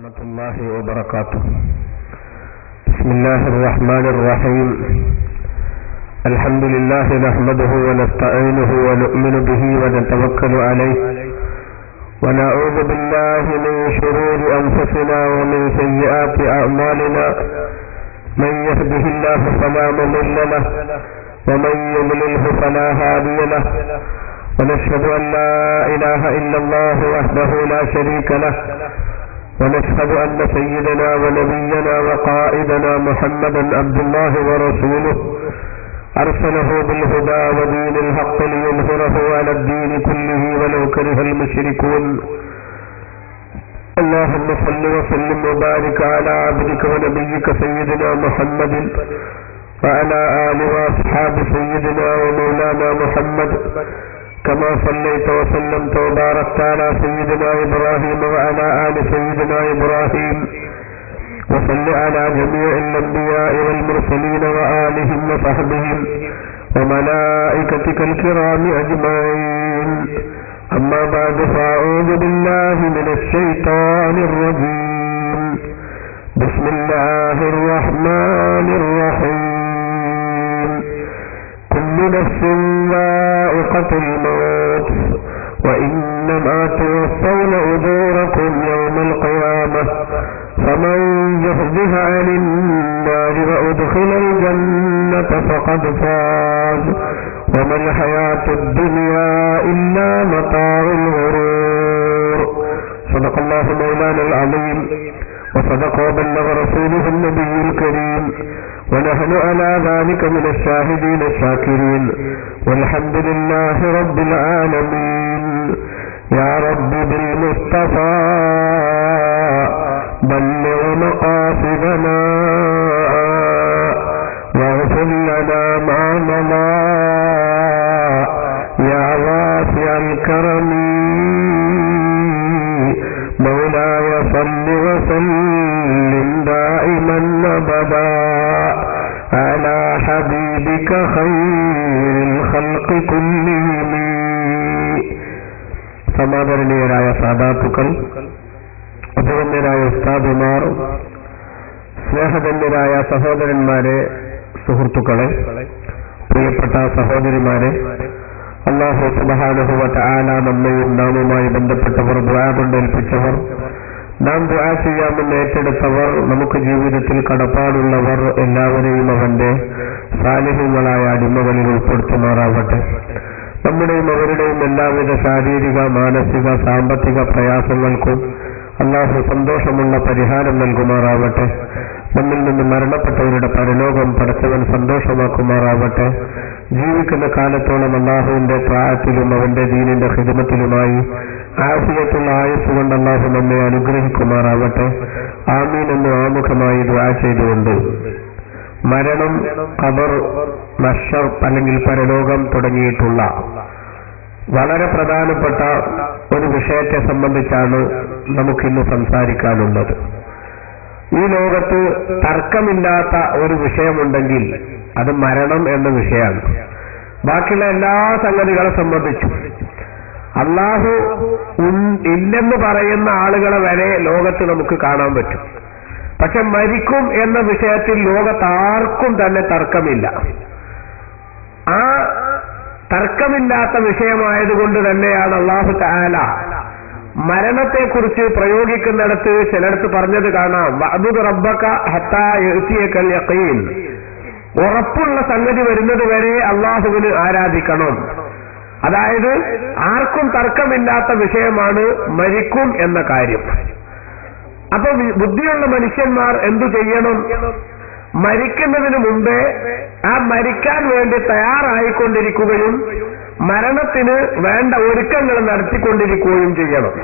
ورحمة الله وبركاته. بسم الله الرحمن الرحيم. الحمد لله نحمده ونستعينه ونؤمن به ونتوكل عليه ونعوذ بالله من شرور أنفسنا ومن سيئات أعمالنا. من يهده الله فلا مضل له ومن يضلله فلا هادي له. ونشهد أن لا إله إلا الله وحده لا شريك له. ونشهد أن سيدنا ونبينا وقائدنا محمدا عبد الله ورسوله أرسله بالهدى ودين الحق ليظهره على الدين كله ولو كره المشركون. اللهم صل وسلم وبارك على عبدك ونبيك سيدنا محمد وعلى آله وأصحاب سيدنا ومولانا محمد كما صليت وسلمت وباركت على سيدنا إبراهيم وعلى آل سيدنا إبراهيم. وصل على جميع الأنبياء والمرسلين وآلهم وصحبهم وملائكتك الكرام أجمعين. أما بعد فأعوذ بالله من الشيطان الرجيم. بسم الله الرحمن الرحيم. كل نفس ذائقة الموت وإنما توفون أجوركم يوم القيامة فمن زحزح عن النار وأدخل الجنة فقد فاز وما الحياة الدنيا إلا متاع الغرور. صدق الله مولانا العظيم وصدق وبلغ رسوله النبي الكريم ونحن على ذلك من الشاهدين الشاكرين والحمد لله رب العالمين. يا رب بالمصطفى بلغ مقاصدنا واغفر لنا ما مضى يا واسع الكرم. مولاي صل وسلم دائما أبدا على حبيبك خير الخلق كلهم. സമാദരണീയരായ സാദാത്തുക്കൾ, അഭിവന്യരായ ഉസ്താദുമാർ, സ്നേഹധന്യരായ സഹോദരന്മാരെ, സുഹൃത്തുക്കളെ, പ്രിയപ്പെട്ട സഹോദരിമാരെ, അല്ലാഹു സുബ്ഹാനഹു വ തആല നമ്മയും നാമുമായി ബന്ധപ്പെട്ടവർ, ദുആ കൊണ്ട് ഏൽപ്പിച്ചവർ, നാം ദുആ ചെയ്യാമെന്ന് ഏറ്റെടുത്തവർ, നമുക്ക് ജീവിതത്തിൽ കടപ്പാടുള്ളവർ എല്ലാവരെയും അവന്റെ സാലിഹ്യങ്ങളായ അടിമകളിൽ ഉൾപ്പെടുത്തുമാറാവട്ടെ. നമ്മുടെയും അവരുടെയും എല്ലാവിധ ശാരീരിക, മാനസിക, സാമ്പത്തിക പ്രയാസങ്ങൾക്കും അല്ലാഹു സന്തോഷമുള്ള പരിഹാരം നൽകുമാറാവട്ടെ. നമ്മിൽ നിന്ന് മരണപ്പെട്ടവരുടെ പരലോകം പടച്ചവൻ സന്തോഷമാക്കുമാറാവട്ടെ. ജീവിക്കുന്ന കാലത്തോളം അല്ലാഹുവിന്റെ ത്വാഅത്തിലും അവന്റെ ദീനിന്റെ ഖിദ്മത്തിലുമായി ആഫിയത്തുള്ള ആയുസ് കൊണ്ട് അല്ലാഹു നമ്മെ അനുഗ്രഹിക്കുമാറാവട്ടെ. ആമീൻ എന്ന് ആമുഖമായി ദുആ ചെയ്തുകൊണ്ട് മരണം, ഖബർ, മഹ്ശർ അല്ലെങ്കിൽ പരലോകം തുടങ്ങിയിട്ടുള്ള വളരെ പ്രധാനപ്പെട്ട ഒരു വിഷയത്തെ സംബന്ധിച്ചാണ് നമുക്കിന്ന് സംസാരിക്കാനുള്ളത്. ഈ ലോകത്ത് തർക്കമില്ലാത്ത ഒരു വിഷയമുണ്ടെങ്കിൽ അത് മരണം എന്ന വിഷയമാണ്. ബാക്കിയുള്ള എല്ലാ സംഗതികളെ സംബന്ധിച്ചും അല്ലാഹു ഇല്ലെന്ന് പറയുന്ന ആളുകളെ വരെ ലോകത്ത് നമുക്ക് കാണാൻ പറ്റും. പക്ഷെ മരിക്കും എന്ന വിഷയത്തിൽ ലോകത്താർക്കും തന്നെ തർക്കമില്ല. ആ തർക്കമില്ലാത്ത വിഷയമായതുകൊണ്ട് തന്നെയാണ് അല്ലാഹു തആല മരണത്തെക്കുറിച്ച് പ്രയോഗിക്കുന്നിടത്ത് ചിലടത്ത് പറഞ്ഞത് കാണാം, വഅബ്ദുദ് റബ്ബക ഹത്താ യഅതിയകൽ യഖീൻ. ഉറപ്പുള്ള സംഗതി വരുന്നത് വരെ അല്ലാഹുവിനെ ആരാധിക്കണം. അതായത് ആർക്കും തർക്കമില്ലാത്ത വിഷയമാണ് മരിക്കും എന്ന കാര്യം. അപ്പൊ ബുദ്ധിയുള്ള മനുഷ്യന്മാർ എന്തു ചെയ്യണം? മരിക്കുന്നതിന് മുമ്പേ ആ മരിക്കാൻ വേണ്ടി തയ്യാറായിക്കൊണ്ടിരിക്കുകയും മരണത്തിന് വേണ്ട ഒരുക്കങ്ങൾ നടത്തിക്കൊണ്ടിരിക്കുകയും ചെയ്യണം.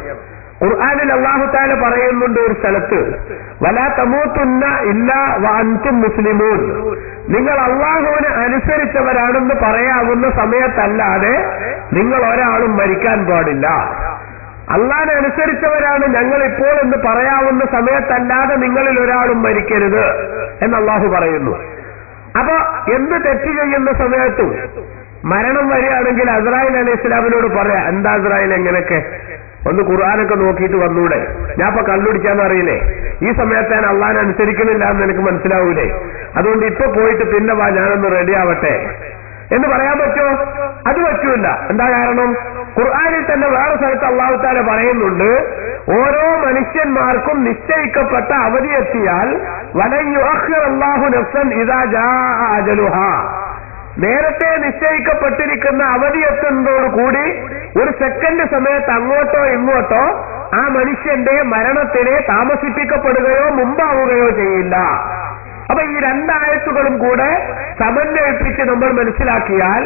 ഖുർആനിൽ അല്ലാഹു തആല പറയുന്നുണ്ട് ഒരു സ്ഥലത്ത്, വലാ തമൂതുന്ന ഇല്ലാ വഅൻതും മുസ്ലിമൂൻ. നിങ്ങൾ അല്ലാഹുവിനെ അനുസരിച്ചവരാണെന്ന് പറയാവുന്ന സമയത്തല്ലാതെ നിങ്ങൾ ഒരാളും മരിക്കാൻ പാടില്ല. അല്ലാഹുവിനെ അനുസരിച്ചവരാണ് ഞങ്ങൾ ഇപ്പോൾ എന്ന് പറയാവുന്ന സമയത്തല്ലാതെ നിങ്ങളിൽ ഒരാളും മരിക്കരുത് എന്ന് അല്ലാഹു പറയുന്നു. അപ്പൊ എന്ത് തെറ്റ് ചെയ്യുന്ന സമയത്തും മരണം വരികയാണെങ്കിൽ അസ്രായിൽ അലൈഹി ഇസ്ലാമിനോട് പറയാം, എന്താ അസ്രായിൽ എങ്ങനെയൊക്കെ ഒന്ന് ഖുർആനൊക്കെ നോക്കിയിട്ട് വന്നൂടെ? ഞാൻ ഇപ്പൊ കള്ളുടിക്കാന്ന് അറിയില്ലേ? ഈ സമയത്ത് ഞാൻ അള്ളാഹിനെ അനുസരിക്കുന്നില്ല എന്ന് എനിക്ക് മനസ്സിലാവൂലേ? അതുകൊണ്ട് ഇപ്പൊ പോയിട്ട് പിന്നെ വാ, ഞാനൊന്ന് റെഡി ആവട്ടെ എന്ന് പറയാൻ പറ്റുമോ? അത് പറ്റൂല. എന്താ കാരണം? ഖുർആനിൽ തന്നെ വേറെ സ്ഥലത്ത് അല്ലാഹു തആല പറയുന്നുണ്ട്, ഓരോ മനുഷ്യന്മാർക്കും നിശ്ചയിക്കപ്പെട്ട അവധി എത്തിയാൽ വലൻ യുഅഖിറല്ലാഹു നഫ്സൻ ഇദാ ജാഅ അജലുഹാ, നേരത്തെ നിശ്ചയിക്കപ്പെട്ടിരിക്കുന്ന അവധി എത്തുന്നതോടുകൂടി ഒരു സെക്കൻഡ് സമയത്ത് അങ്ങോട്ടോ ഇങ്ങോട്ടോ ആ മനുഷ്യന്റെ മരണത്തിനെ താമസിപ്പിക്കപ്പെടുകയോ മുമ്പാവുകയോ ചെയ്യില്ല. അപ്പൊ ഈ രണ്ടായത്തുകളും കൂടെ സമന്വയിപ്പിച്ച് നമ്മൾ മനസ്സിലാക്കിയാൽ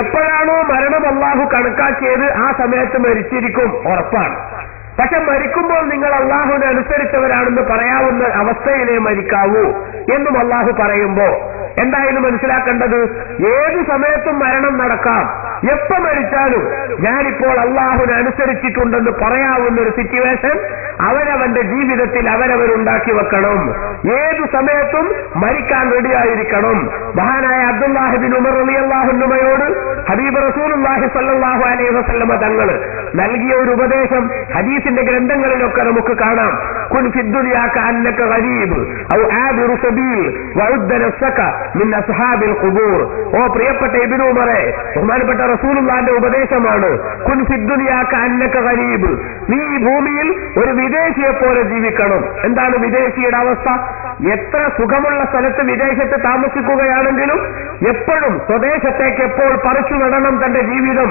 എപ്പോഴാണോ മരണം അല്ലാഹു കണക്കാക്കിയത് ആ സമയത്ത് മരിച്ചിരിക്കും, ഉറപ്പാണ്. പക്ഷെ മരിക്കുമ്പോൾ നിങ്ങൾ അല്ലാഹുവിനെ അനുസരിച്ചവരാണെന്ന് പറയാവുന്ന അവസ്ഥയിലേ മരിക്കാവൂ എന്നും അല്ലാഹു പറയുമ്പോ എന്തായാലും മനസ്സിലാക്കേണ്ടത്, ഏതു സമയത്തും മരണം നടക്കാം. എപ്പോ മരിച്ചാലും ഞാനിപ്പോൾ അല്ലാഹുവിനെ അനുസരിച്ചിട്ടുണ്ടെന്ന് പറയാവുന്ന ഒരു സിറ്റുവേഷൻ അവനവന്റെ ജീവിതത്തിൽ അവരവരുണ്ടാക്കി വെക്കണം. ഏതു സമയത്തും മരിക്കാൻ റെഡിയായിരിക്കണം. മഹാനായ അബ്ദുല്ലാഹി ബിൻ ഉമർ റളിയല്ലാഹു അൻഹുമയോട് ഹബീബ് റസൂലുള്ളാഹി സ്വല്ലല്ലാഹു അലൈഹി വസല്ലമ തങ്ങൾ നൽകിയ ഒരു ഉപദേശം ഹദീസിന്റെ ഗ്രന്ഥങ്ങളിലൊക്കെ നമുക്ക് കാണാം. കുൻ ഫിദ്ദുനിയാ കഅന്നക ഗരീബ് ഔ ആബിറു സബീൽ വഉദ്ദ നഫ്സക മിൻ അസ്ഹാബിൽ ഖുബൂർ. ഓ പ്രിയപ്പെട്ട ഇബ്നു ഉമറേ, ബഹുമാനപ്പെട്ട റസൂലുള്ളാഹിന്റെ ഉപദേശമാണ്, കുൻ ഫിദ്ദുനിയാ കഅന്നക ഗരീബ്, നീ ഈ ഭൂമിയിൽ ഒരു വിദേശിയെ പോലെ ജീവിക്കണം. എന്താണ് വിദേശിയുടെ അവസ്ഥ? എത്ര സുഖമുള്ള സ്ഥലത്ത് വിദേശത്ത് താമസിക്കുകയാണെങ്കിലും എപ്പോഴും സ്വദേശത്തേക്ക് എപ്പോൾ പറിച്ചു നടണം തന്റെ ജീവിതം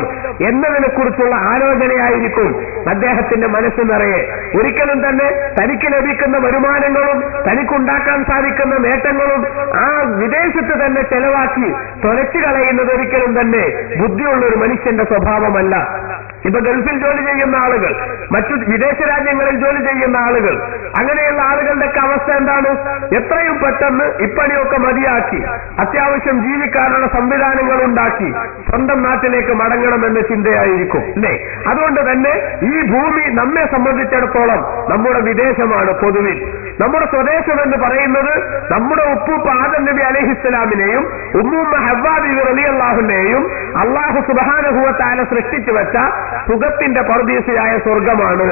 എന്നതിനെ കുറിച്ചുള്ള ആലോചനയായിരിക്കും അദ്ദേഹത്തിന്റെ മനസ്സ് നിറയെ. ഒരിക്കലും തന്നെ തനിക്ക് ലഭിക്കുന്ന വരുമാനങ്ങളും തനിക്കുണ്ടാക്കാൻ സാധിക്കുന്ന നേട്ടങ്ങളും ആ വിദേശത്ത് തന്നെ ചെലവാക്കി തുലച്ചു കളയുന്നത് ഒരിക്കലും തന്നെ ബുദ്ധിയുള്ള ഒരു മനുഷ്യന്റെ സ്വഭാവമല്ല. ഇപ്പൊ ഗൾഫിൽ ജോലി ചെയ്യുന്ന ആളുകൾ, മറ്റു വിദേശ രാജ്യങ്ങളിൽ ജോലി ചെയ്യുന്ന ആളുകൾ, അങ്ങനെയുള്ള ആളുകളുടെയൊക്കെ അവസ്ഥ എന്താണ്? എത്രയും പെട്ടെന്ന് ഇപ്പണിയൊക്കെ മതിയാക്കി അത്യാവശ്യം ജീവിക്കാനുള്ള സംവിധാനങ്ങൾ ഉണ്ടാക്കി സ്വന്തം നാട്ടിലേക്ക് മടങ്ങണമെന്ന ചിന്തയായിരിക്കും, അല്ലേ? അതുകൊണ്ട് തന്നെ ഈ ഭൂമി നമ്മെ സംബന്ധിച്ചിടത്തോളം നമ്മുടെ വിദേശമാണ്. പൊതുവിൽ നമ്മുടെ സ്വദേശം എന്ന് പറയുന്നത് നമ്മുടെ ഉപ്പൂപ്പ ആദം നബി അലൈഹിസ്സലാമിനെയും ഉമ്മൂമ്മ ഹവ്വാ ബീവി റളിയല്ലാഹുവിനെയും അല്ലാഹു സുബ്ഹാനഹു വ തആല സൃഷ്ടിച്ചു വെച്ച സുഖത്തിന്റെ പർദീസയായ സ്വർഗമാണ്.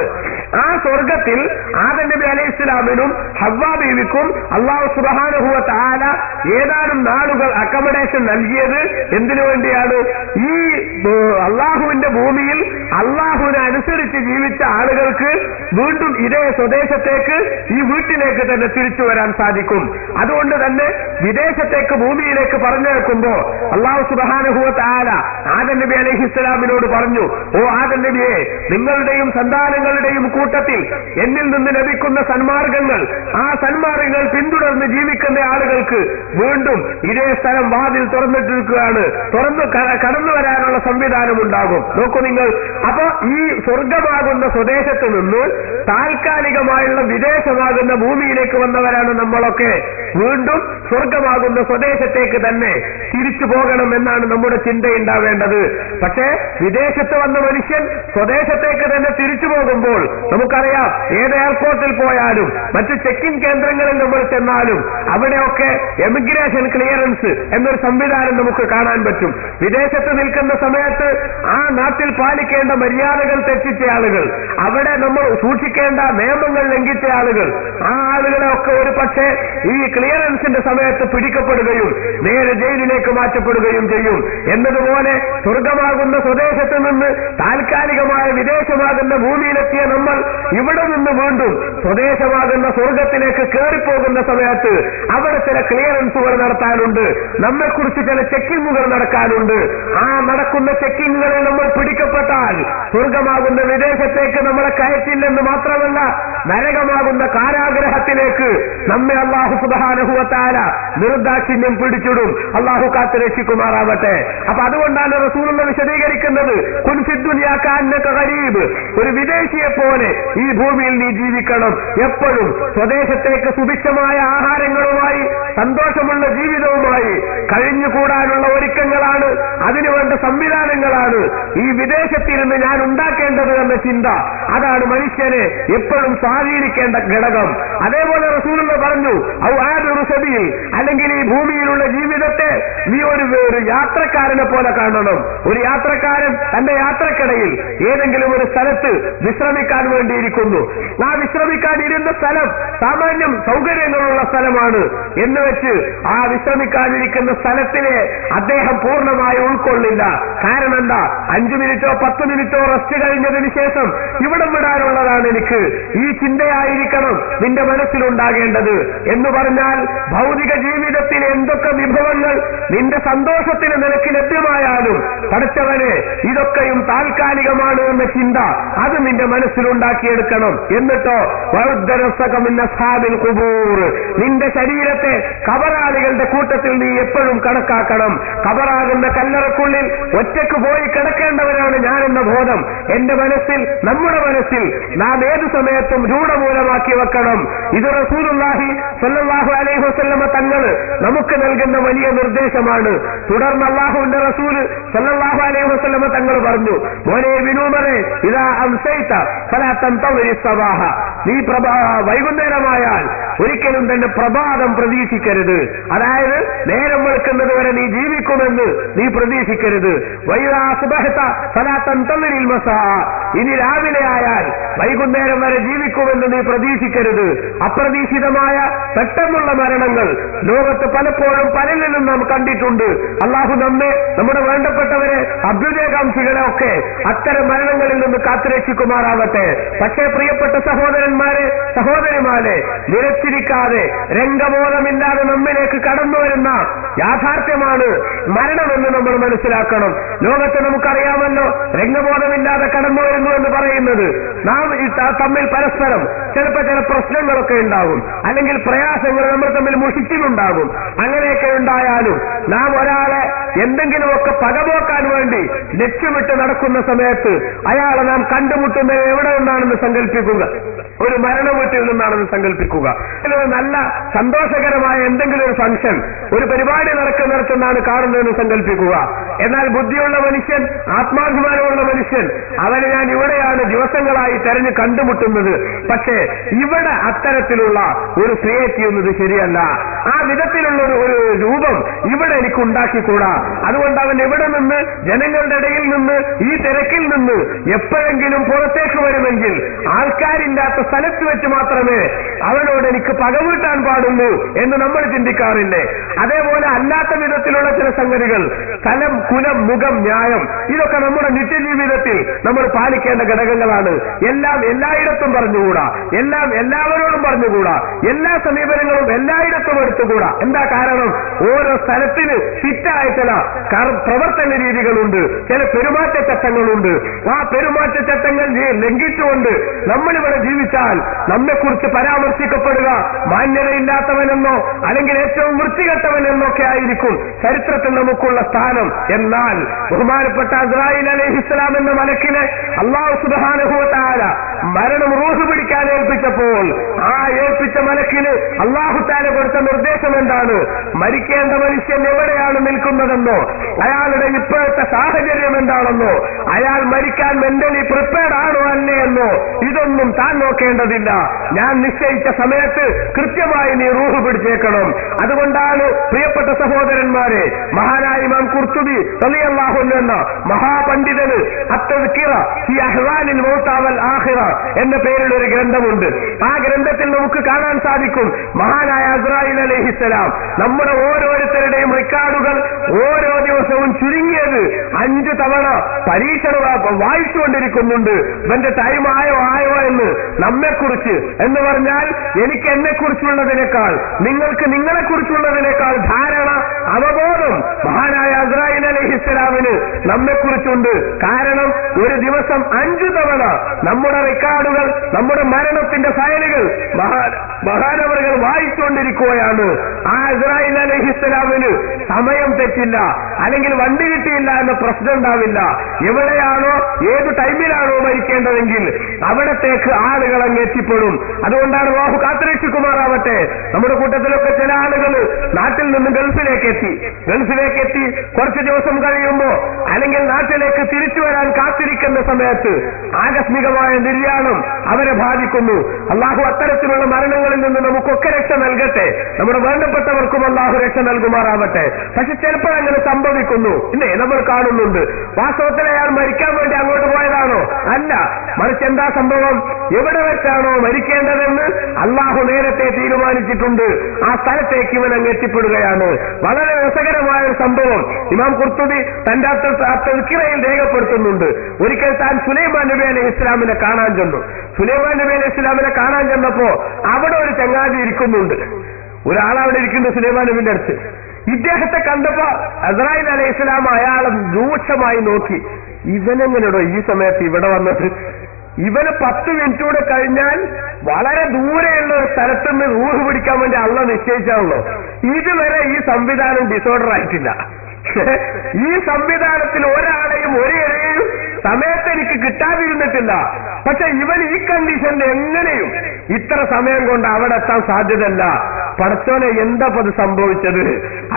ആ സ്വർഗത്തിൽ ആദം നബി അലൈഹിസ്സലാമിനും ഹവ്വാ ബീവിക്കും അല്ലാഹു സുബ്ഹാനഹു വ തആല ഏതാനും നാളുകൾ അക്കമഡേഷൻ നൽകിയത് എന്തിനു വേണ്ടിയാണ്? ഈ അള്ളാഹുവിന്റെ ഭൂമിയിൽ അള്ളാഹുവിനെ അനുസരിച്ച് ജീവിച്ച ആളുകൾക്ക് വീണ്ടും ഇതേ സ്വദേശത്തേക്ക് ഈ വീട്ടിലേക്ക് തന്നെ തിരിച്ചു വരാൻ സാധിക്കും. അതുകൊണ്ട് തന്നെ വിദേശത്തേക്ക് ഭൂമിയിലേക്ക് പറഞ്ഞേക്കുമ്പോ അല്ലാഹു സുബ്ഹാനഹു വ തആല ആദം നബി അലൈഹിസ്സലാമിനോട് പറഞ്ഞു, ഓ ആദം നബിയെ, നിങ്ങളുടെയും സന്താനങ്ങളുടെയും കൂട്ടത്തിൽ എന്നിൽ നിന്ന് ലഭിക്കുന്ന സന്മാർഗങ്ങൾ, ആ സന്മാർഗങ്ങൾ പിന്തുടർന്ന് ജീവിക്കുന്ന ആളുകൾക്ക് വീണ്ടും ഇതേ സ്ഥലം വാതിൽ തുറന്നിട്ടിരിക്കുകയാണ്, കടന്നു വരാനുള്ള സംവിധാനം ഉണ്ടാകും. നോക്കൂ നിങ്ങൾ, അപ്പൊ ഈ സ്വർഗമാകുന്ന സ്വദേശത്ത് നിന്ന് താൽക്കാലികമായുള്ള വിദേശമാകുന്ന ഭൂമിയിലേക്ക് വന്നവരാണ് നമ്മളൊക്കെ. വീണ്ടും സ്വർഗമാകുന്ന സ്വദേശത്തേക്ക് തന്നെ തിരിച്ചു പോകണം എന്നാണ് നമ്മുടെ ചിന്തയുണ്ടാവേണ്ടത്. പക്ഷേ വിദേശത്ത് വന്ന മനുഷ്യൻ സ്വദേശത്തേക്ക് തന്നെ തിരിച്ചു പോകുമ്പോൾ നമുക്കറിയാം, ഏത് എയർപോർട്ടിൽ പോയാലും മറ്റു ചെക്കിംഗ് കേന്ദ്രങ്ങളിൽ നമ്മൾ ചെന്നാലും അവിടെയൊക്കെ എമിഗ്രേഷൻ ക്ലിയറൻസ് എന്നൊരു സംവിധാനം നമുക്ക് കാണാൻ പറ്റും. വിദേശത്ത് നിൽക്കുന്ന സമയത്ത് ആ നാട്ടിൽ പാലിക്കേണ്ട മര്യാദകൾ തെറ്റിച്ച ആളുകൾ, അവിടെ നമ്മൾ സൂക്ഷിക്കേണ്ട നിയമങ്ങൾ ലംഘിച്ച ആളുകൾ, ആ ആളുകളെ ഒക്കെ ഒരു പക്ഷേ ഈ ക്ലിയറൻസിന്റെ സമയത്ത് പിടിക്കപ്പെടുകയും നേരെ ജയിലിലേക്ക് മാറ്റപ്പെടുകയും ചെയ്യും. എന്നതുപോലെ സ്വർഗമാകുന്ന സ്വദേശത്ത് നിന്ന് താൽക്കാലികമായ വിദേശമാകുന്ന ഭൂമിയിലെത്തിയ നമ്മൾ ഇവിടെ നിന്ന് വീണ്ടും സ്വദേശമാകുന്ന സ്വർഗത്തിലേക്ക് കയറിപ്പോകുന്ന സമയത്ത് അവിടെ ചില ക്ലിയറൻസുകൾ നടത്താനുണ്ട്, നമ്മെക്കുറിച്ച് ചില ചെക്കിങ്ങുകൾ നടക്കാനുണ്ട്. ആ നടക്കുന്ന ചെക്കിങ്ങുകളിൽ നമ്മൾ പിടിക്കപ്പെട്ടാൽ സ്വർഗമാകുന്ന വിദേശത്തേക്ക് നമ്മളെ കയറ്റില്ലെന്ന് മാത്രമല്ല, നരകമാകുന്ന കാരാഗ്രഹത്തിലേക്ക് നമ്മെ അല്ലാഹു സുബ്ഹാനഹു വ തആല നിർദാക്ഷിണ്യം പിടിച്ചിടും. അല്ലാഹു കാത്ത് രക്ഷിക്കുമാറാവട്ടെ. അപ്പൊ അതുകൊണ്ടാണ് റസൂലുള്ളാഹി വിശദീകരിക്കുന്നത്, കുൻ ഫിദ്ദുനിയാ കഅന്നക ഗരീബ്, ഒരു വിദേശിയെ പോലെ ഈ ഭൂമിയിൽ നീ ജീവിക്കണം. എപ്പോഴും സ്വദേശത്തേക്ക് സുഭിക്ഷമായ ആഹാരങ്ങളുമായി സന്തോഷമുള്ള ജീവിതവുമായി കഴിഞ്ഞുകൂടാനുള്ള ഒരുക്കങ്ങളാണ്, അതിനുവേണ്ട സംവിധാനങ്ങളാണ് ഈ വിദേശത്തിരുന്ന് ഞാൻ ഉണ്ടാക്കേണ്ടത് എന്ന ചിന്ത. അതാണ് മനുഷ്യനെ എപ്പോഴും സ്വാധീനിക്കേണ്ട ഘടകം. അതേപോലെ റസൂലുള്ള പറഞ്ഞു, ഔ ആബിറു സബീൽ, അല്ലെങ്കിൽ ഈ ഭൂമിയിലുള്ള ജീവിതത്തെ നീ ഒരു യാത്രക്കാരനെ പോലെ കാണണം. ഒരു യാത്രക്കാരൻ തന്റെ യാത്രക്കിടയിൽ ഏതെങ്കിലും ഒരു സ്ഥലത്ത് വിശ്രമിക്കാൻ വേണ്ടിയിരിക്കുന്നു. ആ വിശ്രമിക്കാൻ ഇരുന്ന സ്ഥലം സാമാന്യം സൗകര്യങ്ങളുള്ള സ്ഥലമാണ് എന്ന് വെച്ച് ആ വിശ്രമിക്കാനിരിക്കുന്ന സ്ഥലത്തിനെ അദ്ദേഹം പൂർണ്ണമായി ഉൾക്കൊള്ളില്ല. കാരണം എന്താ? 5 മിനിറ്റോ 10 മിനിറ്റോ റെസ്റ്റ് കഴിഞ്ഞതിന് ശേഷം ഇവിടം വിടാനുള്ളതാണ് എനിക്ക്, ഈ ചിന്തയായിരിക്കണം നിന്റെ മനസ്സിലുണ്ടാകേണ്ടത്. എന്ന് പറഞ്ഞാൽ ഭൗതിക ജീവിതത്തിൽ എന്തൊക്കെ വിഭവങ്ങൾ നിന്റെ സന്തോഷത്തിന് നിനക്ക് ലഭ്യമായാലും പഠിച്ചവനെ ഇതൊക്കെയും താൽക്കാലികമാണ് എന്ന ചിന്ത അത് നിന്റെ മനസ്സിലുണ്ടാക്കിയെടുക്കണം. എന്നിട്ടോ നിന്റെ ശരീരത്തെ കബറാളികളുടെ കൂട്ടത്തിൽ നീ എപ്പോഴും കണക്കാക്കണം. കബറാകുന്ന കല്ലറക്കുള്ളിൽ ഒറ്റയ്ക്ക് പോയി കിടക്കേണ്ടവരാണ് ഞാനെന്ന ബോധം എന്റെ മനസ്സിൽ, നമ്മുടെ മനസ്സിൽ നാം ഏതു സമയത്തും രൂഢമൂലമാക്കി വെക്കണം. ഇത് റസൂലുള്ളാഹി സ്വല്ലല്ലാഹു അലൈഹി വസല്ലമ തങ്ങൾ നമുക്ക് നൽകുന്ന വലിയ നിർദ്ദേശമാണ്. തുടർന്ന് അല്ലാഹുവിന്റെ റസൂല് സ്വല്ലല്ലാഹു അലൈഹി വസല്ലമ തങ്ങൾ പറഞ്ഞു, മോനെ വിനൂമനെ, ഇദാ അംസൈത ഫലാ തന്തവിരി സബാഹ, നീ വൈകുന്നേരമായാൽ ഒരിക്കലും തന്നെ പ്രഭാതം പ്രതീക്ഷിക്കരുത്. അതായത് നേരം വെളുക്കുന്നത് വരെ നീ ജീവിക്കുമെന്ന് നീ പ്രതീക്ഷിക്കരുത്. വൈദാ അസ്ബഹത ഫലാ തന്തവിരിൽ മസാ, ഇനി രാവിലെ ആയാൽ വൈകുന്നേരം വരെ ജീവിക്കുമെന്ന് നീ പ്രതീക്ഷിക്കരുത്. അപ്രതീക്ഷിതമായ പെട്ടെന്നുള്ള മരണങ്ങൾ ലോകത്ത് പലപ്പോഴും പലരിലും നാം കണ്ടിട്ടുണ്ട്. അള്ളാഹു നമ്മെ, നമ്മുടെ വേണ്ടപ്പെട്ടവരെ, അഭ്യുദയകാംക്ഷികളെ ഒക്കെ അത്തരം മരണങ്ങളിൽ നിന്ന് കാത്തുരക്ഷിക്കുമാറാവട്ടെ. പക്ഷേ പ്രിയപ്പെട്ട സഹോദരന്മാരെ, സഹോദരിമാരെ, നിരച്ചിരിക്കാതെ രംഗബോധമില്ലാതെ നമ്മിലേക്ക് കടന്നു വരുന്ന യാഥാർത്ഥ്യമാണ് മരണമെന്ന് നമ്മൾ മനസ്സിലാക്കണം. ലോകത്ത് നമുക്കറിയാമല്ലോ, രംഗബോധമില്ലാതെ കടന്നു വരുന്നു എന്ന് പറയുന്നത് നാം തമ്മിൽ പരസ്പരം ചിലപ്പോൾ ചില പ്രശ്നങ്ങളൊക്കെ ഉണ്ടാകും, അല്ലെങ്കിൽ പ്രയാസങ്ങൾ നമ്മൾ തമ്മിൽ മുഷിച്ചിലുണ്ടാകും. അങ്ങനെയൊക്കെ ഉണ്ടായാലും നാം ഒരാളെ എന്തെങ്കിലുമൊക്കെ പകപോക്കാൻ വേണ്ടി ലക്ഷ്യമിട്ട് നടക്കുന്ന സമയത്ത് അയാളെ നാം കണ്ടുമുട്ടുന്നത് എവിടെ നിന്നാണെന്ന് സങ്കല്പിക്കുക. ഒരു മരണ വീട്ടിൽ നിന്നാണെന്ന് സങ്കല്പിക്കുക. നല്ല സന്തോഷകരമായ എന്തെങ്കിലും ഒരു ഫംഗ്ഷൻ, ഒരു പരിപാടി നടക്കുന്നിടത്തുനിന്നാണ് കാണുന്നതെന്ന് സങ്കല്പിക്കുക. എന്നാൽ ബുദ്ധിയുള്ള മനുഷ്യൻ, ആത്മാഭിമാനമുള്ള മനുഷ്യൻ, അവനെ ഞാൻ ഇവിടെയാണ് ദിവസങ്ങളായി തെരഞ്ഞു കണ്ടുമുട്ടുന്നത്. പക്ഷേ ഇവിടെ അത്തരത്തിലുള്ള ഒരു ക്രിയേറ്റ് ചെയ്യുന്നത് ശരിയല്ല. ആ വിധത്തിലുള്ള ഒരു രൂപം ഇവിടെ എനിക്ക് ഉണ്ടാക്കിക്കൂടാ. അതുകൊണ്ട് അവൻ ഇവിടെ നിന്ന്, ജനങ്ങളുടെ ഇടയിൽ നിന്ന്, ഈ തിരക്കിൽ നിന്ന് എപ്പോഴെങ്കിലും പുറത്തേക്ക് വരുമെങ്കിൽ ആൾക്കാരില്ലാത്ത സ്ഥലത്ത് വെച്ച് മാത്രമേ അവനോട് എനിക്ക് പകവീട്ടാൻ പാടുള്ളൂ എന്ന് നമ്മൾ ചിന്തിക്കാറില്ലേ? അതേപോലെ അല്ലാത്ത വിധത്തിലുള്ള ചില സംഗതികൾ, സ്ഥലം, കുലം, മുഖം, ന്യായം, ഇതൊക്കെ നമ്മുടെ നിത്യജീവിതത്തിൽ നമ്മൾ പാലിക്കേണ്ട ഘടകങ്ങളാണ്. എല്ലാം എല്ലായിടത്തും പറഞ്ഞുകൂടാ, എല്ലാം എല്ലാവരോടും പറഞ്ഞുകൂടാ, എല്ലാ സമീപനങ്ങളും എല്ലായിടത്തും എടുത്തുകൂടാ. എന്താ കാരണം? ഓരോ സ്ഥലത്തിന് ഫിറ്റായ ചില പ്രവർത്തന രീതികളുണ്ട്, ചില പെരുമാറ്റച്ചട്ടങ്ങളുണ്ട്. ആ പെരുമാറ്റച്ചട്ടങ്ങൾ ലംഘിച്ചുകൊണ്ട് നമ്മളിവിടെ ജീവിച്ചാൽ നമ്മെക്കുറിച്ച് പരാമർശിക്കപ്പെടുക മാന്യതയില്ലാത്തവനെന്നോ അല്ലെങ്കിൽ ഏറ്റവും വൃത്തികെട്ടവനെന്നൊക്കെ ആയിരിക്കും ചരിത്രത്തിൽ നമുക്കുള്ള സ്ഥാനം. എന്നാൽ ബഹുമാനപ്പെട്ട അസ്രായീൽ അലൈഹിസ്സലാം എന്ന മലക്കിനെ അല്ലാഹു സുബ്ഹാനഹു വ തആല മരണം റൂഹ് പിടിക്കാൻ ഏൽപ്പിച്ചപ്പോൾ ആ ഏൽപ്പിച്ച മലക്കിന് അല്ലാഹു തആല കൊടുത്ത നിർദ്ദേശം എന്താണ്? മരിക്കേണ്ട മനുഷ്യൻ എവിടെയാണ് നിൽക്കുന്നതെന്നോ, അയാളുടെ ഇപ്പോഴത്തെ സാഹചര്യം എന്താണെന്നോ, അയാൾ മരിക്കാൻ മെന്റലി പ്രിപ്പയർഡ് ആണോ അല്ലേ എന്നോ, ഇതൊന്നും താൻ നോക്കേണ്ടതില്ല. ഞാൻ നിശ്ചയിച്ച സമയത്ത് കൃത്യമായി നീ റൂഹ് പിടിച്ചേക്കണം. അതുകൊണ്ടാണ് പ്രിയപ്പെട്ട സഹോദരന്മാരെ, മഹാനായ ഇമാം ഖുർത്തുബി റളിയല്ലാഹു അൻഹു എന്ന മഹാപണ്ഡിതന് അത്തദ്കിറ ഫി അഹ്വാലിൽ മൗത വൽ ആഖിറ എന്ന പേരിൽ ഒരു ഗ്രന്ഥമുണ്ട്. ആ ഗ്രന്ഥത്തിൽ നമുക്ക് കാണാൻ സാധിക്കും മഹാനായ അസ്രായീൽ അലൈഹിസ്സലാം നമ്മുടെ ഓരോരുത്തരുടെയും റെക്കോർഡുകൾ ഓരോ ദിവസവും ചുരുങ്ങിയത് 5 തവണ പരീക്ഷണം വായിച്ചുകൊണ്ടിരിക്കുന്നുണ്ട്. ഇവന്റെ ടൈം ആയോ എന്ന് നമ്മെക്കുറിച്ച് എന്ന് പറഞ്ഞാൽ എനിക്ക് എന്നെക്കുറിച്ചുള്ളതിനേക്കാൾ, നിങ്ങൾക്ക് നിങ്ങളെക്കുറിച്ചുള്ളതിനേക്കാൾ ധാരണ, അവബോധം മഹാനായ അസ്രായീൽ അലൈഹിസ്സലാമിന് നമ്മെക്കുറിച്ചുണ്ട്. കാരണം ഒരു ദിവസം 5 തവണ നമ്മുടെ റെക്കോർഡുകൾ, നമ്മുടെ മരണത്തിന്റെ ഫയലുകൾ മഹാനവറുകൾ വായിച്ചുകൊണ്ടിരിക്കുകയാണ്. ആ അസ്രായീൽ അലൈഹിസ്സലാമിന് സമയം തെറ്റില്ല, അല്ലെങ്കിൽ വണ്ടി കിട്ടിയില്ല എന്ന പ്രശ്നം ഉണ്ടാവില്ല. എവിടെയാണോ ഏത് ടൈമിലാണോ മരിക്കേണ്ടതെങ്കിൽ അവിടത്തേക്ക് ആളുകൾ അങ്ങ് എത്തിപ്പെടും. അതുകൊണ്ടാണ് അല്ലാഹു കാത്തുരക്ഷിക്കുമാറാവട്ടെ. നമ്മുടെ കൂട്ടത്തിലൊക്കെ ചില ആളുകൾ നാട്ടിൽ നിന്ന് ഗൾഫിലേക്ക് എത്തി കുറച്ച് ദിവസം കഴിയുമ്പോ അല്ലെങ്കിൽ നാട്ടിലേക്ക് തിരിച്ചു വരാൻ കാത്തിരിക്കുന്ന സമയത്ത് ആകസ്മികമായ നിര്യാണം പ്രയാണം അവരെ ബാധിക്കുന്നു. അള്ളാഹു അത്തരത്തിലുള്ള മരണങ്ങളിൽ നിന്ന് നമുക്കൊക്കെ രക്ഷ നൽകട്ടെ. നമ്മുടെ വേണ്ടപ്പെട്ടവർക്കും അള്ളാഹു രക്ഷ നൽകുമാറാവട്ടെ. പക്ഷെ ചിലപ്പോൾ അങ്ങനെ സംഭവിക്കുന്നു. ഇല്ലേ, നമ്മൾ കാണുന്നുണ്ട്. വാസ്തവത്തിൽ അയാൾ മരിക്കാൻ വേണ്ടി അങ്ങോട്ട് പോയതാണോ? അല്ല. മറിച്ച് എന്താ സംഭവം? എവിടെ വെച്ചാണോ മരിക്കേണ്ടതെന്ന് അള്ളാഹു നേരത്തെ തീരുമാനിച്ചിട്ടുണ്ട്. ആ സ്ഥലത്തേക്ക് ഇവൻ അങ്ങ് എത്തിപ്പെടുകയാണ്. വളരെ രസകരമായ ഒരു സംഭവം ഇമാം ഖുർത്തുബി തന്റെ തദ്കിറയിൽ രേഖപ്പെടുത്തുന്നുണ്ട്. ഒരിക്കൽ താൻ സുലൈമാൻ നബി അലൈഹി ഇസ്ലാമിനെ കാണാൻ ചെന്നു. സുലൈമാൻ നബി അലൈഹി ഇസ്ലാമിനെ കാണാൻ ചെന്നപ്പോ അവിടെ ഒരു ചങ്ങാതി ഇരിക്കുന്നുണ്ട്. ഒരാളവിടെ ഇരിക്കുന്നു സുലൈമാൻ നബിന്റെ അടുത്ത്. ഇദ്ദേഹത്തെ കണ്ടപ്പോ അസ്രായിൽ അലൈഹി ഇസ്ലാം അയാളെ രൂക്ഷമായി നോക്കി. ഇവനെങ്ങനെയോ ഈ സമയത്ത് ഇവിടെ വന്നത്? ഇവന് 10 മിനിറ്റ് കൂടെ കഴിഞ്ഞാൽ വളരെ ദൂരെയുള്ള ഒരു സ്ഥലത്ത് നിന്ന് റൂഹ് പിടിക്കാൻ വേണ്ടി അള്ളാഹ് നിശ്ചയിച്ചാണല്ലോ. ഇതുവരെ ഈ സംവിധാനം ഡിസോർഡർ ആയിട്ടില്ല. ഈ സംവിധാനത്തിൽ ഒരാളെയും ഒരേയും സമയത്ത് എനിക്ക് കിട്ടാതിരുന്നിട്ടില്ല. പക്ഷെ ഇവൻ ഈ കണ്ടീഷനിൽ എങ്ങനെയും ഇത്ര സമയം കൊണ്ട് അവിടെ എത്താൻ സാധ്യതയല്ല. പടച്ചോനെ എന്താ അത് സംഭവിച്ചത്?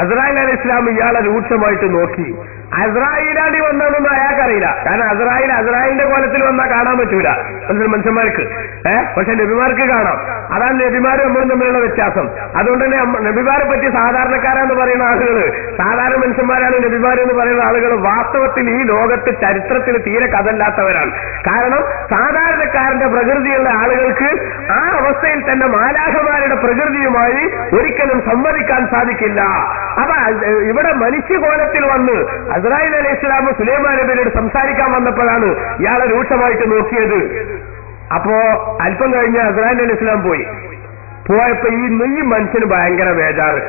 അസ്രായിൽ അലൈഹി ഇസ്ലാം ഇയാളെ രൂക്ഷമായിട്ട് നോക്കി. അസ്രായിലാടി വന്നതെന്നൊന്നും അയാൾക്കറിയില്ല. കാരണം അസ്രായിലിന്റെ കോലത്തിൽ വന്നാൽ കാണാൻ പറ്റൂല മനുഷ്യന്മാർക്ക്. പക്ഷെ നബിമാർക്ക് കാണാം. അതാണ് നബിമാരും നമ്മളും തമ്മിലുള്ള വ്യത്യാസം. അതുകൊണ്ട് തന്നെ നബിമാരെ പറ്റി സാധാരണക്കാരെന്ന് പറയുന്ന ആളുകൾ, സാധാരണ മനുഷ്യന്മാരാണ് നബിമാരെന്ന് പറയുന്ന ആളുകൾ വാസ്തവത്തിൽ ഈ ലോകത്ത് ചരിത്രത്തിൽ തീരെ കഥല്ലാത്തവരാണ്. കാരണം സാധാരണക്കാരന്റെ പ്രകൃതിയുള്ള ആളുകൾക്ക് ആ അവസ്ഥയിൽ തന്നെ മാലാഖമാരുടെ പ്രകൃതിയുമായി ഒരിക്കലും സംവദിക്കാൻ സാധിക്കില്ല. അപ്പൊ ഇവിടെ മനുഷ്യകോലത്തിൽ വന്ന് അസ്രായിൽ അലൈഹി ഇസ്ലാം സുലൈമാൻ നബിയോട് സംസാരിക്കാൻ വന്നപ്പോഴാണ് ഇയാളെ രൂക്ഷമായിട്ട് നോക്കിയത്. അപ്പോ അല്പം കഴിഞ്ഞ് അസ്രായിൽ അലൈഹി ഇസ്ലാം പോയപ്പോ ഈ മനുഷ്യന് ഭയങ്കര ബേജാറ്.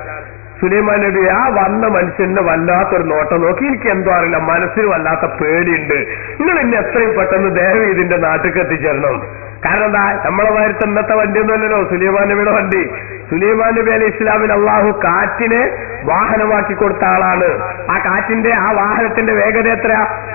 സുലൈമാൻ നബി ആ വന്ന മനുഷ്യന്റെ വല്ലാത്തൊരു നോട്ടം നോക്കി. എനിക്ക് എന്തോ അറിയില്ല, മനസ്സിന് വല്ലാത്ത പേടിയുണ്ട്. നിങ്ങൾ ഇന്ന് എത്രയും പെട്ടെന്ന് ദയവ് ഇതിന്റെ നാട്ടിലേക്ക് എത്തിച്ചേരണം. കാരണം എന്താ, നമ്മളെ മാതിരത്തെ ഇന്നത്തെ വണ്ടിയൊന്നുമല്ലല്ലോ സുലൈമാൻ നബിയുടെ വണ്ടി. സുലൈമാൻ നബി അലൈഹി ഇസ്ലാമിന് അള്ളാഹു കാറ്റിനെ വാഹനമാക്കി കൊടുത്ത ആളാണ്. ആ കാറ്റിന്റെ ആ വാഹനത്തിന്റെ വേഗത എത്ര?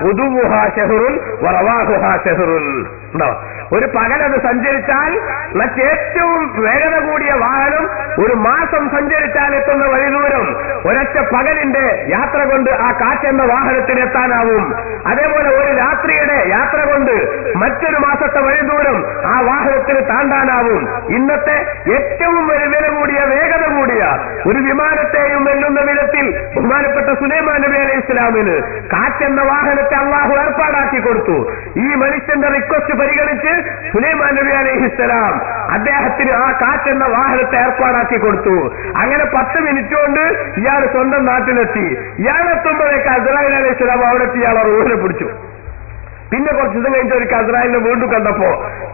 ഉദുവുഹാ ശഹറുൻ വറവാഹുഹാ ശഹറുൻ. ഉണ്ടോ? ഒരു പകലത് സഞ്ചരിച്ചാൽ മറ്റേറ്റവും വേഗത കൂടിയ വാഹനം ഒരു മാസം സഞ്ചരിച്ചാൽ എത്തുന്ന വഴി ദൂരം ഒരൊറ്റ പകലിന്റെ യാത്ര കൊണ്ട് ആ കാറ്റെന്ന വാഹനത്തിന് എത്താനാവും. അതേപോലെ ഒരു രാത്രിയുടെ യാത്ര കൊണ്ട് മറ്റൊരു മാസത്തെ വഴി ദൂരം ആ വാഹനത്തിന് താണ്ടാനാവും. ഇന്നത്തെ ഏറ്റവും വില കൂടിയ വേഗത കൂടിയ ഒരു വിമാനത്തെയും വെല്ലുന്ന വിധത്തിൽ ബഹുമാനപ്പെട്ട സുലൈമാൻ നബി അലൈഹി ഇസ്ലാമിന് കാറ്റെന്ന വാഹനത്തെ അള്ളാഹു ഏർപ്പാടാക്കി കൊടുത്തു. ഈ മനുഷ്യന്റെ റിക്വസ്റ്റ് പരിഗണിച്ച് സുലൈമാൻ നബി അലൈഹിസ്സലാം അദ്ദേഹത്തിന് ആ കാറ്റെന്ന വാഹനത്തെ ഏർപ്പാടാക്കി കൊടുത്തു. അങ്ങനെ 10 മിനിറ്റ് കൊണ്ട് ഇയാൾ സ്വന്തം നാട്ടിലെത്തി. ഇയാളെത്തുമ്പോഴേക്ക് അസ്രായിൽ അലൈഹിസ്സലാം അവിടെ എത്തി ഇയാളെ റൂഹിനെ പിടിച്ചു. പിന്നെ കുറച്ച് ദിവസം കഴിഞ്ഞിട്ട് ഒരു അസ്രായിലിനെ വീണ്ടും കണ്ടപ്പോ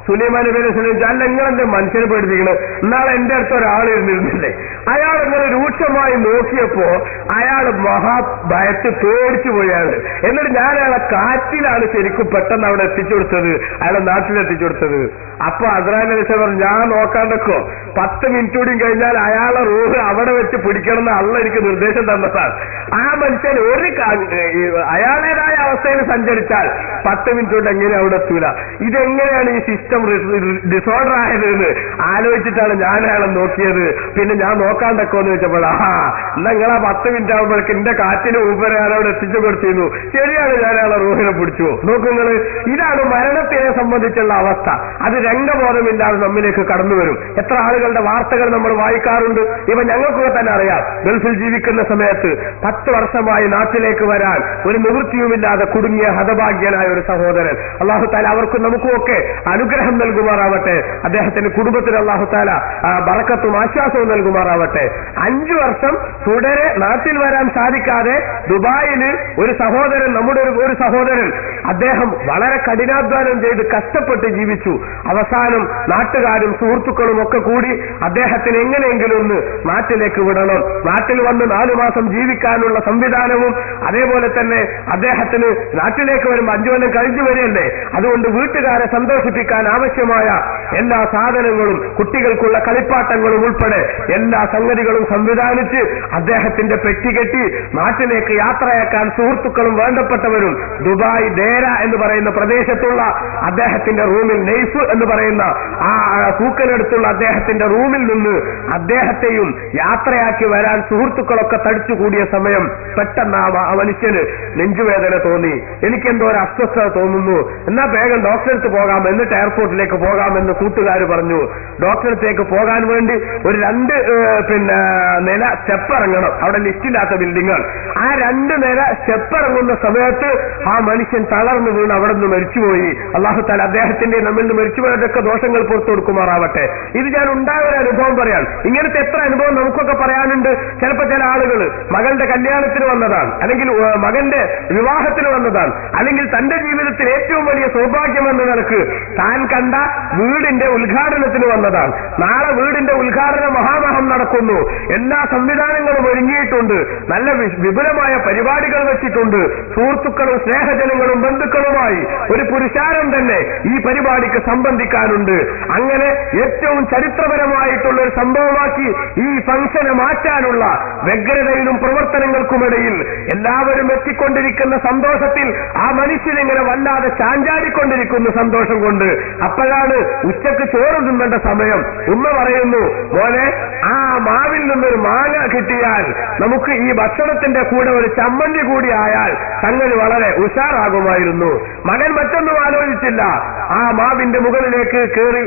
സുലൈമാൻ നബി അലൈഹി സ്വലാം ചോദിച്ചു, അല്ല നിങ്ങളെന്റെ മനുഷ്യനെ പേടിപ്പിക്കണത്? ഇന്നാളെ എന്റെ അടുത്ത് ഒരാൾ ഇരുന്നിരുന്നില്ലേ? അയാൾ ഇങ്ങനെ രൂക്ഷമായി നോക്കിയപ്പോ അയാൾ മഹാഭയത്ത് പേടിച്ചു പോയാണ്. എന്നിട്ട് ഞാൻ അയാളെ കാറ്റിലാണ് ശരിക്കും പെട്ടെന്ന് അവിടെ എത്തിച്ചു കൊടുത്തത്, അയാളെ നാട്ടിലെത്തിച്ചു കൊടുത്തത്. അപ്പൊ അസ്രായിൽ അലൈഹി സ്വലാം പറഞ്ഞു, ഞാൻ നോക്കാണ്ടൊക്കെ 10 മിനിറ്റ് കൂടി കഴിഞ്ഞാൽ അയാളെ റൂഹ് അവിടെ വെച്ച് പിടിക്കണമെന്ന് അള്ളാഹ് എനിക്ക് നിർദ്ദേശം തന്നതാണ്. ആ മനുഷ്യൻ അയാളേതായ അവസ്ഥയിൽ സഞ്ചരിച്ചാൽ 10 മിനിറ്റ് കൊണ്ട് എങ്ങനെ അവിടെ എത്തൂല? ഇതെങ്ങനെയാണ് ഈ സിസ്റ്റം ഡിസോർഡർ ആയതെന്ന് ആലോചിച്ചിട്ടാണ് ഞാൻ അയാളെ നോക്കിയത്. പിന്നെ ഞാൻ നോക്കാണ്ടൊക്കെ എന്ന് വെച്ചപ്പോൾ നിങ്ങൾ ആ 10 മിനിറ്റ് ആകുമ്പോഴേക്ക് എന്റെ കാറ്റിന് ഊപ്പരെ അയാളോട് എത്തിച്ചു കൊടുത്തിരുന്നു. ശരിയാണ്, ഞാൻ അയാളെ റൂഹിനെ പിടിച്ചു. നോക്കുങ്ങൾ, ഇതാണ് മരണത്തിനെ സംബന്ധിച്ചുള്ള അവസ്ഥ. അത് രംഗബോധമില്ലാതെ നമ്മിലേക്ക് കടന്നു വരും. എത്ര ആളുകളുടെ വാർത്തകൾ നമ്മൾ വായിക്കാറുണ്ട്. ഇവ ഞങ്ങൾക്കൊക്കെ തന്നെ അറിയാം. ഗൾഫിൽ ജീവിക്കുന്ന സമയത്ത് 10 വർഷമായി നാട്ടിലേക്ക് വരാൻ ഒരു നിവൃത്തിയുമില്ലാതെ കുടുങ്ങിയ ഹതഭാഗ്യനായ ഒരു സഹോദരൻ. അള്ളാഹു താല അവർക്കും നമുക്കുമൊക്കെ അനുഗ്രഹം നൽകുമാറാവട്ടെ. അദ്ദേഹത്തിന്റെ കുടുംബത്തിന് അള്ളാഹു താല ബറക്കത്തും ആശ്വാസവും നൽകുമാറാവട്ടെ. 5 വർഷം തുടരെ നാട്ടിൽ വരാൻ സാധിക്കാതെ ദുബായില് ഒരു സഹോദരൻ, നമ്മുടെ ഒരു സഹോദരൻ, അദ്ദേഹം വളരെ കഠിനാധ്വാനം ചെയ്ത് കഷ്ടപ്പെട്ട് ജീവിച്ചു. അവസാനം നാട്ടുകാരും സുഹൃത്തുക്കളും ഒക്കെ കൂടി അദ്ദേഹത്തിന് എങ്ങനെയെങ്കിലും ഒന്ന് നാട്ടിലേക്ക് വിടണം, നാട്ടിൽ വന്ന് 4 മാസം ജീവിക്കാനുള്ള സംവിധാനവും അതേപോലെ തന്നെ അദ്ദേഹത്തിന് നാട്ടിലേക്ക് വരുമ്പോൾ 5 കൊല്ലം കഴിഞ്ഞു വരികയല്ലേ, അതുകൊണ്ട് വീട്ടുകാരെ സന്തോഷിപ്പിക്കാൻ ആവശ്യമായ എല്ലാ സാധനങ്ങളും കുട്ടികൾക്കുള്ള കളിപ്പാട്ടങ്ങളും ഉൾപ്പെടെ എല്ലാ സംഗതികളും സംവിധാനിച്ച് അദ്ദേഹത്തിന്റെ പെട്ടി കെട്ടി നാട്ടിലേക്ക് യാത്രയാക്കാൻ സുഹൃത്തുക്കളും വേണ്ടപ്പെട്ടവരും ദുബായ് ദേര എന്ന് പറയുന്ന പ്രദേശത്തുള്ള അദ്ദേഹത്തിന്റെ റൂമിൽ, നെയ്ഫ് എന്ന് പറയുന്ന ആ കൂക്കനടുത്തുള്ള അദ്ദേഹത്തിന്റെ റൂമിൽ നിന്ന് അദ്ദേഹത്തെയും യാത്രയാക്കി വരാൻ സുഹൃത്തുക്കളൊക്കെ തടിച്ചുകൂടിയ സമയം പെട്ടെന്ന് ആ മനുഷ്യന് നെഞ്ചുവേദന തോന്നി. എനിക്കെന്തോ ഒരു അസ്വസ്ഥത തോന്നുന്നു, എന്നാ വേഗം ഡോക്ടറെടുത്ത് പോകാം, എന്നിട്ട് എയർപോർട്ടിലേക്ക് പോകാമെന്ന് കൂട്ടുകാർ പറഞ്ഞു. ഡോക്ടറടുത്തേക്ക് പോകാൻ വേണ്ടി ഒരു 2 നില സ്റ്റെപ്പ് ഇറങ്ങണം. അവിടെ ലിസ്റ്റില്ലാത്ത ബിൽഡിങ്ങുകൾ. ആ 2 നില സ്റ്റെപ്പ് ഇറങ്ങുന്ന സമയത്ത് ആ മനുഷ്യൻ തളർന്നു വീണ് അവിടെ നിന്ന് മരിച്ചുപോയി. അല്ലാഹു തആല അദ്ദേഹത്തിന്റെ നമ്മിൽ നിന്ന് മരിച്ചുപോയതൊക്കെ ദോഷങ്ങൾ പുറത്തു കൊടുക്കുമാറാവട്ടെ. ഇത് ഞാൻ ഉണ്ടായ ഒരു അനുഭവം പറയാൻ. ഇങ്ങനത്തെ എത്ര അനുഭവം നമുക്കൊക്കെ പറയാനുണ്ട്. ചിലപ്പോൾ ചില ആളുകൾ മകളുടെ കല്യാണത്തിന് വന്നതാണ്, അല്ലെങ്കിൽ മകന്റെ വിവാഹത്തിന് വന്നതാണ്, അല്ലെങ്കിൽ തന്റെ ജീവിതത്തിൽ ഏറ്റവും വലിയ സൗഭാഗ്യം എന്ന നിലക്ക് താൻ കണ്ട വീടിന്റെ ഉദ്ഘാടനത്തിന് വന്നതാണ്. നാളെ വീടിന്റെ ഉദ്ഘാടന മഹാമഹം നടക്കുന്നു. എല്ലാ സംവിധാനങ്ങളും ഒരുങ്ങിയിട്ടുണ്ട്. നല്ല വിപുലമായ പരിപാടികൾ വെച്ചിട്ടുണ്ട്. സുഹൃത്തുക്കളും സ്നേഹജനങ്ങളും ബന്ധുക്കളുമായി ഒരു പുരുഷാരം തന്നെ ഈ പരിപാടിക്ക് സംബന്ധിക്കാനുണ്ട്. അങ്ങനെ ഏറ്റവും ചരിത്രപരമായിട്ടുള്ള ഒരു സംഭവമാക്കി ഈ ഫംഗ്ഷനെ മാറ്റാനുള്ള വ്യഗ്രതയിലും പ്രവർത്തനങ്ങൾക്കുമിടയിൽ എല്ലാവരും എത്തിക്കൊണ്ടിരിക്കുന്ന സന്തോഷത്തിൽ ആ മനുഷ്യനിങ്ങനെ വല്ലാതെ ചാഞ്ചാടിക്കൊണ്ടിരിക്കുന്നു സന്തോഷം കൊണ്ട്. അപ്പോഴാണ് ഉച്ചക്ക് ചോറ് തിന്നേണ്ട സമയം. ഉമ്മ പറയുന്നു, മോനെ, ആ മാവിൽ നിന്നൊരു മാങ്ങ കിട്ടിയാൽ നമുക്ക് ഈ ഭക്ഷണത്തിന്റെ കൂടെ ഒരു ചമ്മന്തി കൂടി ആയാൽ സംഗതി വളരെ ഉഷാറാകുമായിരുന്നു. മകൻ മറ്റൊന്നും ആലോചിച്ചില്ല. ആ മാവിന്റെ മുകളിലേക്ക്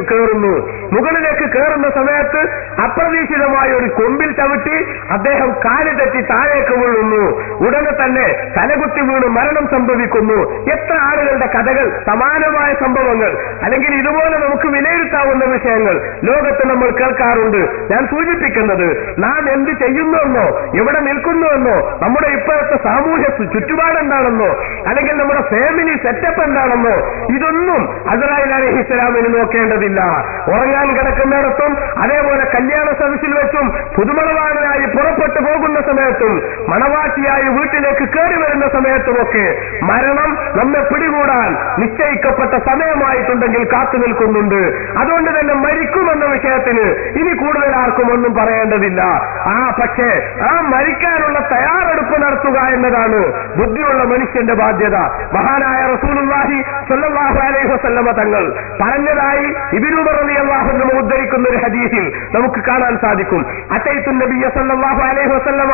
കയറുന്നു. മുകളിലേക്ക് കയറുന്ന സമയത്ത് അപ്രതീക്ഷിതമായ ഒരു കൊമ്പിൽ ചവിട്ടി അദ്ദേഹം കാല് തെറ്റി താഴേക്ക് വീഴുന്നു. ഉടനെ തന്നെ തലകുത്തി വീണ് മരണം സംഭവിക്കുന്നു. എത്ര ആളുകളുടെ കഥകൾ, സമാനമായ സംഭവങ്ങൾ, അല്ലെങ്കിൽ ഇതുപോലെ നമുക്ക് വിലയിരുത്താവുന്ന വിഷയങ്ങൾ ലോകത്ത് നമ്മൾ കേൾക്കാറുണ്ട്. ഞാൻ സൂചിപ്പിക്കുന്നത്, നാം എന്ത് ചെയ്യുന്നുവെന്നോ എവിടെ നിൽക്കുന്നുവെന്നോ നമ്മുടെ ഇപ്പോഴത്തെ സാമൂഹ്യ ചുറ്റുപാടെന്താണെന്നോ അല്ലെങ്കിൽ നമ്മുടെ ഫാമിലി സെറ്റപ്പ് എന്താണെന്നോ ഇതൊന്നും അസ്രാഈൽ അലൈഹിസ്സലാമിന് നോക്കേണ്ടതില്ല. ഉറങ്ങാൻ കിടക്കുന്നിടത്തും അതേപോലെ കല്യാണ സദസ്സിൽ വെച്ചും പുതുമണവാളനായി പുറപ്പെട്ടു പോകുന്ന സമയത്തും മണവാട്ടിയായി വീട്ടിലേക്ക് കയറി വരുന്ന സമയത്തുമൊക്കെ മരണം നമ്മെ പിടികൂടാൻ നിശ്ചയിക്കപ്പെട്ട സമയമായിട്ടുണ്ടെങ്കിൽ കാത്തു നിൽക്കുന്നുണ്ട്. അതുകൊണ്ട് തന്നെ മരിക്കുമെന്ന വിഷയത്തിന് ഇനി കൂടുതൽ ആർക്കും ഒന്നും പറയേണ്ടതില്ല. പക്ഷേ ആ മരിക്കാനുള്ള തയ്യാറെടുപ്പ് നടത്തുക എന്നതാണ് ബുദ്ധിയുള്ള മനുഷ്യന്റെ ബാധ്യത. മഹാനായ റസൂലുള്ളാഹി സ്വല്ലല്ലാഹു അലൈഹി വസല്ലമ തങ്ങൾ പറഞ്ഞതായി ഇബ്നു ഉമർ റളിയല്ലാഹു അൻഹു ഉദ്ധരിക്കുന്ന ഒരു ഹദീസിൽ നമുക്ക് കാണാൻ സാധിക്കും. അത്തൈതു നബിയ സ്വല്ലല്ലാഹു അലൈഹി വസല്ലമ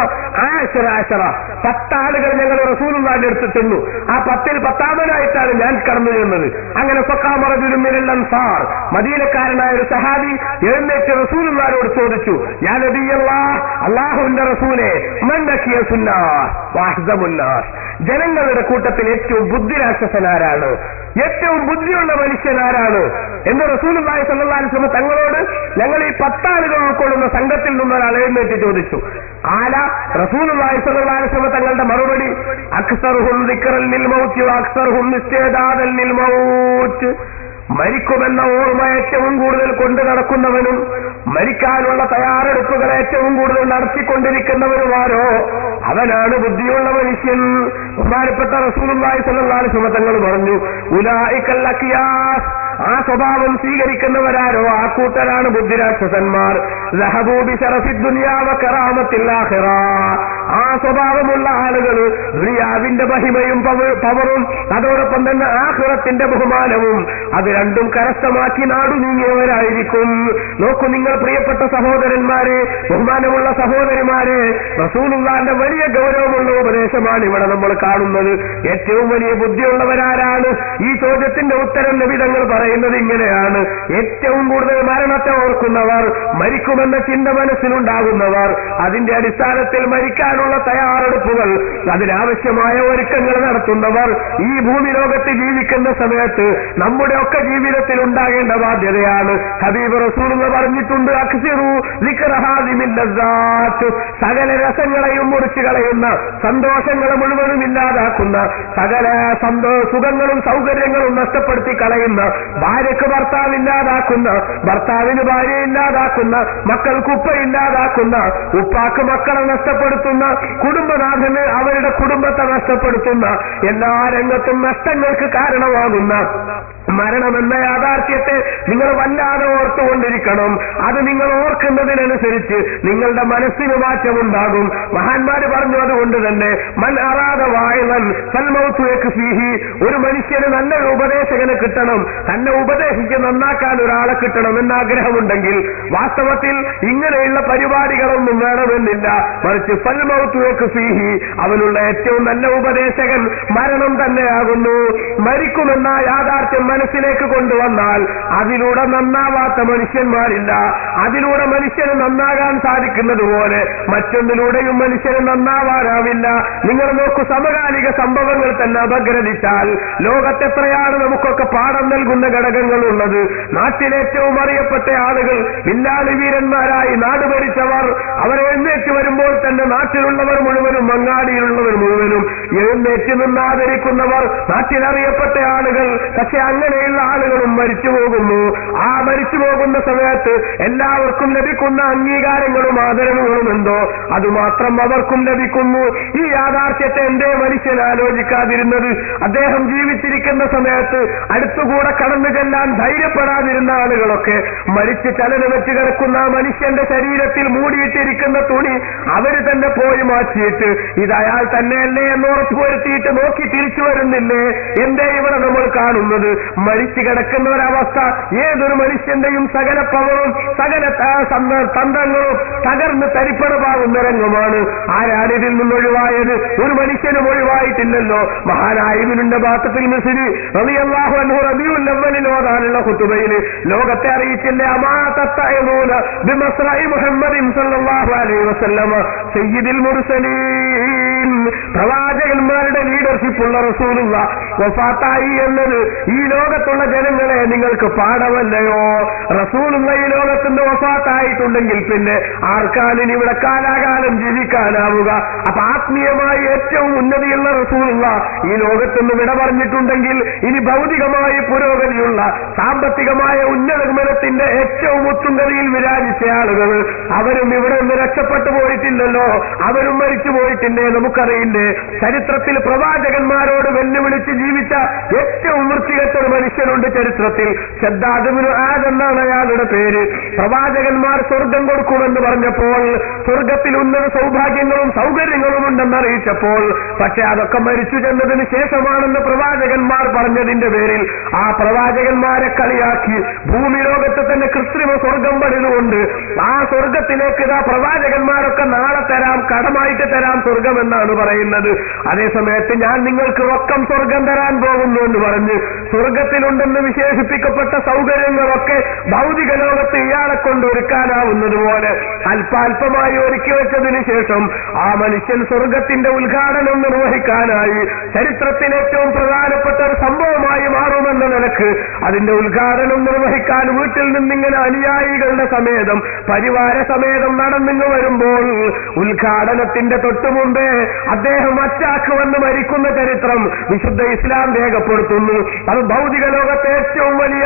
10 ആളുകൾ ഞങ്ങൾ റസൂലുള്ളാഹിന്റെ അടുത്ത് ചെന്നു. ആ 10ൽ 10ാമനായിട്ടാണ് ഞാൻ കടന്നു ചെന്നത്. അങ്ങനെ ഫഖാമ റജുലുൻ മിനൽ അൻസാർ, മദീനക്കാരനായ ഒരു സഹാബി എഴുന്നേറ്റ് റസൂലുള്ളാഹിയോട് ചോദിച്ചു, യാ നബിയല്ലാഹ്, അല്ലാഹുവിന്റെ റസൂലേ, മൻ നക്കിയ സുന്നാസ് വഅഹ്സമുന്നാസ്, ജനങ്ങളുടെ കൂട്ടത്തിൽ ഏറ്റവും ബുദ്ധിരാക്ഷസനാരാണ്, ഏറ്റവും ബുദ്ധിയുള്ള മനുഷ്യനാരാണ് എന്ന് റസൂലുള്ളാഹി സ്വല്ലല്ലാഹു അലൈഹി വസല്ലം തങ്ങളോട് ഞങ്ങൾ ഈ 10 ആളുകൾ ഉൾക്കൊള്ളുന്ന സംഘത്തിൽ നിന്നൊരാൾ എഴുന്നേറ്റ് ചോദിച്ചു. റസൂലുള്ളാഹി സ്വല്ലല്ലാഹു അലൈഹി വസല്ലം തങ്ങളുടെ മറുപടി, അക്സറുഹും ദിക്റൻ ലിൽ മൗത്ത് വഅക്സറുഹും ഇസ്തിഅദാദൻ ലിൽ മൗത്ത്, മരിക്കുമെന്ന ഓർമ്മ ഏറ്റവും കൂടുതൽ കൊണ്ടു നടക്കുന്നവനും മരിക്കാനുള്ള തയ്യാറെടുപ്പുകൾ ഏറ്റവും കൂടുതൽ നടത്തിക്കൊണ്ടിരിക്കുന്നവനുമാരോ അവനാണ് ബുദ്ധിയുള്ള മനുഷ്യൻ. ബഹുമാനപ്പെട്ട റസൂലുള്ളാഹി സ്വല്ലല്ലാഹു അലൈഹി വസല്ലം തങ്ങൾ പറഞ്ഞു, ഉലൈകൽ അഖിയാസ്, ആ സ്വഭാവം സ്വീകരിക്കുന്നവരാരോ ആ കൂട്ടരാണ് ബുദ്ധിരാക്ഷസന്മാർ. ലഹബൂ ബിശറഫി ദുനിയാ വകറാമത്തിൽ ആഖിറ, ആ സ്വഭാവമുള്ള ആളുകൾ ദുനിയാവിന്റെ മഹിമയും പവറും അതോടൊപ്പം തന്നെ ആഖിറത്തിന്റെ ബഹുമാനവും അത് രണ്ടും കരസ്ഥമാക്കി നാടു നീങ്ങിയവരായിരിക്കും. നോക്കൂ നിങ്ങൾ പ്രിയപ്പെട്ട സഹോദരന്മാരെ, ബഹുമാനമുള്ള സഹോദരിമാരെ, റസൂലുള്ളാഹിന്റെ വലിയ ഗൗരവമുള്ള ഉപദേശമാണ് ഇവിടെ നമ്മൾ കാണുന്നത്. ഏറ്റവും വലിയ ബുദ്ധിയുള്ളവരാരാണ്? ഈ ചോദ്യത്തിന്റെ ഉത്തരം നബി തങ്ങൾ പറയുന്നത് ഇങ്ങനെയാണ്: ഏറ്റവും കൂടുതൽ മരണത്തെ ഓർക്കുന്നവർ, മരിക്കുമെന്ന ചിന്ത മനസ്സിലുണ്ടാകുന്നവർ, അതിന്റെ അടിസ്ഥാനത്തിൽ മരിക്കാനുള്ള തയ്യാറെടുപ്പുകൾ, അതിനാവശ്യമായ ഒരുക്കങ്ങൾ നടത്തുന്നവർ, ഈ ഭൂമി ലോകത്ത് ജീവിക്കുന്ന സമയത്ത് നമ്മുടെ ഒക്കെ ജീവിതത്തിൽ ഉണ്ടാകേണ്ട ബാധ്യതയാണ്. ഹബീബ് റസൂലുള്ളാഹി പറഞ്ഞിട്ടുണ്ട്, അക്സിറു ദിക്റ ഹാദിമിൽ ലസ്സാത്ത്, സകല രസങ്ങളെയും മുറിച്ചു കളയുന്ന, സന്തോഷങ്ങളെ മുഴുവനും ഇല്ലാതാക്കുന്ന, സകല സുഖങ്ങളും സൗകര്യങ്ങളും നഷ്ടപ്പെടുത്തി കളയുന്ന, ഭാര്യക്ക് ഭർത്താവ് ഇല്ലാതാക്കുന്ന, ഭർത്താവിന് ഭാര്യ ഇല്ലാതാക്കുന്ന, മക്കൾക്ക് ഉപ്പ ഇല്ലാതാക്കുന്ന, ഉപ്പാക്ക് മക്കളെ നഷ്ടപ്പെടുത്തുന്ന, കുടുംബനാഥന് അവരുടെ കുടുംബത്തെ നഷ്ടപ്പെടുത്തുന്ന, എല്ലാ രംഗത്തും നഷ്ടങ്ങൾക്ക് കാരണമാകുന്ന മരണമെന്ന യാഥാർത്ഥ്യത്തെ നിങ്ങൾ വല്ലാതെ ഓർത്തുകൊണ്ടിരിക്കണം. അത് നിങ്ങൾ ഓർക്കുന്നതിനനുസരിച്ച് നിങ്ങളുടെ മനസ്സിന് മാറ്റമുണ്ടാകും. മഹാന്മാര് പറഞ്ഞു, അതുകൊണ്ട് തന്നെ മൻ അറാദ വായിലൻ ഫൽമൗതു യക്ഫീഹി, ഒരു മനുഷ്യന് നല്ലൊരു ഉപദേശകനെ കിട്ടണം, തന്നെ ഉപദേശിച്ച് നന്നാക്കാൻ ഒരാളെ കിട്ടണം എന്നാഗ്രഹമുണ്ടെങ്കിൽ വാസ്തവത്തിൽ ഇങ്ങനെയുള്ള പരിപാടികളൊന്നും വേണമെന്നില്ല. മറിച്ച് ഫൽമൗതു യക്ഫീഹി, അവനുള്ള ഏറ്റവും നല്ല ഉപദേശകൻ മരണം തന്നെയാകുന്നു. മരിക്കുമെന്ന യാഥാർത്ഥ്യം മനസ്സിലേക്ക് കൊണ്ടുവന്നാൽ അതിലൂടെ നന്നാവാത്ത മനുഷ്യന്മാരില്ല. അതിലൂടെ മനുഷ്യന് നന്നാകാൻ സാധിക്കുന്നത് പോലെ മറ്റൊന്നിലൂടെയും മനുഷ്യന് നന്നാവാനാവില്ല. നിങ്ങൾ നോക്കൂ, സമകാലിക സംഭവങ്ങൾ തന്നെ അപഗ്രഥിച്ചാൽ ലോകത്തെത്രയാണ് നമുക്കൊക്കെ പാഠം നൽകുന്ന ഘടകങ്ങളുള്ളത്. നാട്ടിലേറ്റവും അറിയപ്പെട്ട ആളുകൾ, വില്ലാളി വീരന്മാരായി നാട് ഭരിച്ചവർ, അവർ എഴുന്നേറ്റ് വരുമ്പോൾ തന്നെ നാട്ടിലുള്ളവർ മുഴുവനും അങ്ങാടിയിലുള്ളവർ മുഴുവനും എഴുന്നേറ്റ് നിന്നാദരിക്കുന്നവർ, നാട്ടിലറിയപ്പെട്ട ആളുകൾ. പക്ഷെ അങ്ങനെയുള്ള ആളുകളും മരിച്ചു പോകുന്നു. ആ മരിച്ചു പോകുന്ന സമയത്ത് എല്ലാവർക്കും ലഭിക്കുന്ന അംഗീകാരങ്ങളും ആദരവുകളും എന്തോ അതുമാത്രം അവർക്കും ലഭിക്കുന്നു. ഈ യാഥാർത്ഥ്യത്തെ എന്തേ മനുഷ്യൻ ആലോചിക്കാതിരുന്നത്? അദ്ദേഹം ജീവിച്ചിരിക്കുന്ന സമയത്ത് അടുത്തുകൂടെ കടന്നു ചെല്ലാൻ ധൈര്യപ്പെടാതിരുന്ന ആളുകളൊക്കെ മരിച്ച് ചലനമറ്റ് കിടക്കുന്ന മനുഷ്യന്റെ ശരീരത്തിൽ മൂടിയിട്ടിരിക്കുന്ന തുണി അവര് തന്നെ പോയി മാറ്റിയിട്ട് ഇത് അയാൾ തന്നെയല്ലേ എന്ന് ഉറപ്പുവരുത്തിയിട്ട് നോക്കി തിരിച്ചു വരുന്നില്ലേ? എന്തേ ഇവിടെ നമ്മൾ കാണുന്നത്? മരിച്ചു കിടക്കുന്ന ഒരവസ്ഥ ഏതൊരു മനുഷ്യന്റെയും സകല പവറും സകല തന്ത്രങ്ങളും തകർന്ന് തരിപ്പണമാകുന്ന രംഗമാണ്. ആരാണ് ഇതിൽ നിന്നൊഴിവായത്? ഒരു മനുഷ്യനും ഒഴിവായിട്ടില്ലല്ലോ. മഹാനായ ഇബ്നുന്റെ ബാത്തത്തിൽ മിസ്രി റളിയല്ലാഹു അൻഹു റബീഉൽ അവ്വലിൽ ഓതാനുള്ള ഖുതുബയിൽ ലോകത്തെ അറിയിച്ചില്ലേ, അമാ തത്തഅമൂന ബിമസ്റഇ മുഹമ്മദിൻ സല്ലല്ലാഹു അലൈഹി വസല്ലമ സയ്യിദുൽ മുർസലീൻ. പ്രവാചകന്മാരുടെ ലീഡർഷിപ്പുള്ള റസൂലുള്ള വഫാത്തായി എന്നത് ഈ ലോകത്തുള്ള ജനങ്ങളെ നിങ്ങൾക്ക് പാഠമല്ലയോ? റസൂലുള്ള ഈ ലോകത്തിന്റെ വഫാത്തായിട്ടുണ്ടെങ്കിൽ പിന്നെ ആർക്കാണ് ഇവിടെ കാലാകാലം ജീവിക്കാനാവുക? അപ്പൊ ആത്മീയമായി ഏറ്റവും ഉന്നതിയുള്ള റസൂലുള്ള ഈ ലോകത്തുനിന്ന് വിട പറഞ്ഞിട്ടുണ്ടെങ്കിൽ ഇനി ഭൗതികമായി പുരോഗതിയുള്ള സാമ്പത്തികമായ ഉന്നതമനത്തിന്റെ ഏറ്റവും ഉത്തുംഗതിയിൽ വിരാജിച്ച ആളുകൾ അവരും ഇവിടെ നിന്ന് രക്ഷപ്പെട്ടു പോയിട്ടില്ലല്ലോ. അവരും മരിച്ചു പോയിട്ടില്ലേ? നമുക്കറിയില്ലേ? ചരിത്രത്തിൽ പ്രവാചകന്മാരോട് വെല്ലുവിളിച്ച് ജീവിച്ച ഏറ്റവും വൃത്തികെട്ട ഒരു മനുഷ്യനുണ്ട് ചരിത്രത്തിൽ. ശദ്ദാദ് ഇബ്നു ആദ് എന്നാണ് അയാളുടെ പേര്. പ്രവാചകന്മാർ സ്വർഗം കൊടുക്കുമെന്ന് പറഞ്ഞപ്പോൾ, സ്വർഗത്തിൽ ഉന്നത സൗഭാഗ്യങ്ങളും സൗകര്യങ്ങളും ഉണ്ടെന്ന് അറിയിച്ചപ്പോൾ, പക്ഷെ അതൊക്കെ മരിച്ചു ചെന്നതിന് ശേഷമാണെന്ന് പ്രവാചകന്മാർ പറഞ്ഞതിന്റെ പേരിൽ ആ പ്രവാചകന്മാരെ കളിയാക്കി ഭൂമി ലോകത്ത് തന്നെ കൃത്രിമ സ്വർഗം പണിതുകൊണ്ട് ആ സ്വർഗത്തിലേക്ക് ഇതാ പ്രവാചകന്മാരൊക്കെ നാളെ തരാം, കടമായിട്ട് തരാം സ്വർഗമെന്നാണ് പറയുന്നത്. അതേസമയത്ത് ഞാൻ നിങ്ങൾക്ക് റൊക്കം സ്വർഗം തരാൻ പോകുന്നു എന്ന് പറഞ്ഞ് സ്വർഗത്തിലുണ്ടെന്ന് വിശേഷിപ്പിക്കപ്പെട്ട സൗകര്യങ്ങളൊക്കെ ഭൗതിക ലോകത്ത് ഇയാളെ കൊണ്ട് ഒരുക്കാനാവുന്നത് പോലെ അല്പാൽപമായി ഒരുക്കി വെച്ചതിന് ശേഷം ആ മനുഷ്യൻ സ്വർഗത്തിന്റെ ഉദ്ഘാടനം നിർവഹിക്കാനായി ചരിത്രത്തിൽ ഏറ്റവും പ്രധാനപ്പെട്ട ഒരു സംഭവമായി മാറുമെന്ന നിലക്ക് അതിന്റെ ഉദ്ഘാടനം നിർവഹിക്കാൻ വീട്ടിൽ നിന്നിങ്ങനെ അനുയായികളുടെ സമേതം പരിവാര സമേതം നടന്നിങ്ങ് വരുമ്പോൾ ഉദ്ഘാടനത്തിന്റെ തൊട്ടു മുമ്പേ അദ്ദേഹം അറ്റാക്ക് വന്ന് മരിക്കുന്ന ചരിത്രം വിശുദ്ധ ഇസ്ലാം രേഖപ്പെടുത്തുന്നു. അത് ഭൗതിക ലോകത്തെ ഏറ്റവും വലിയ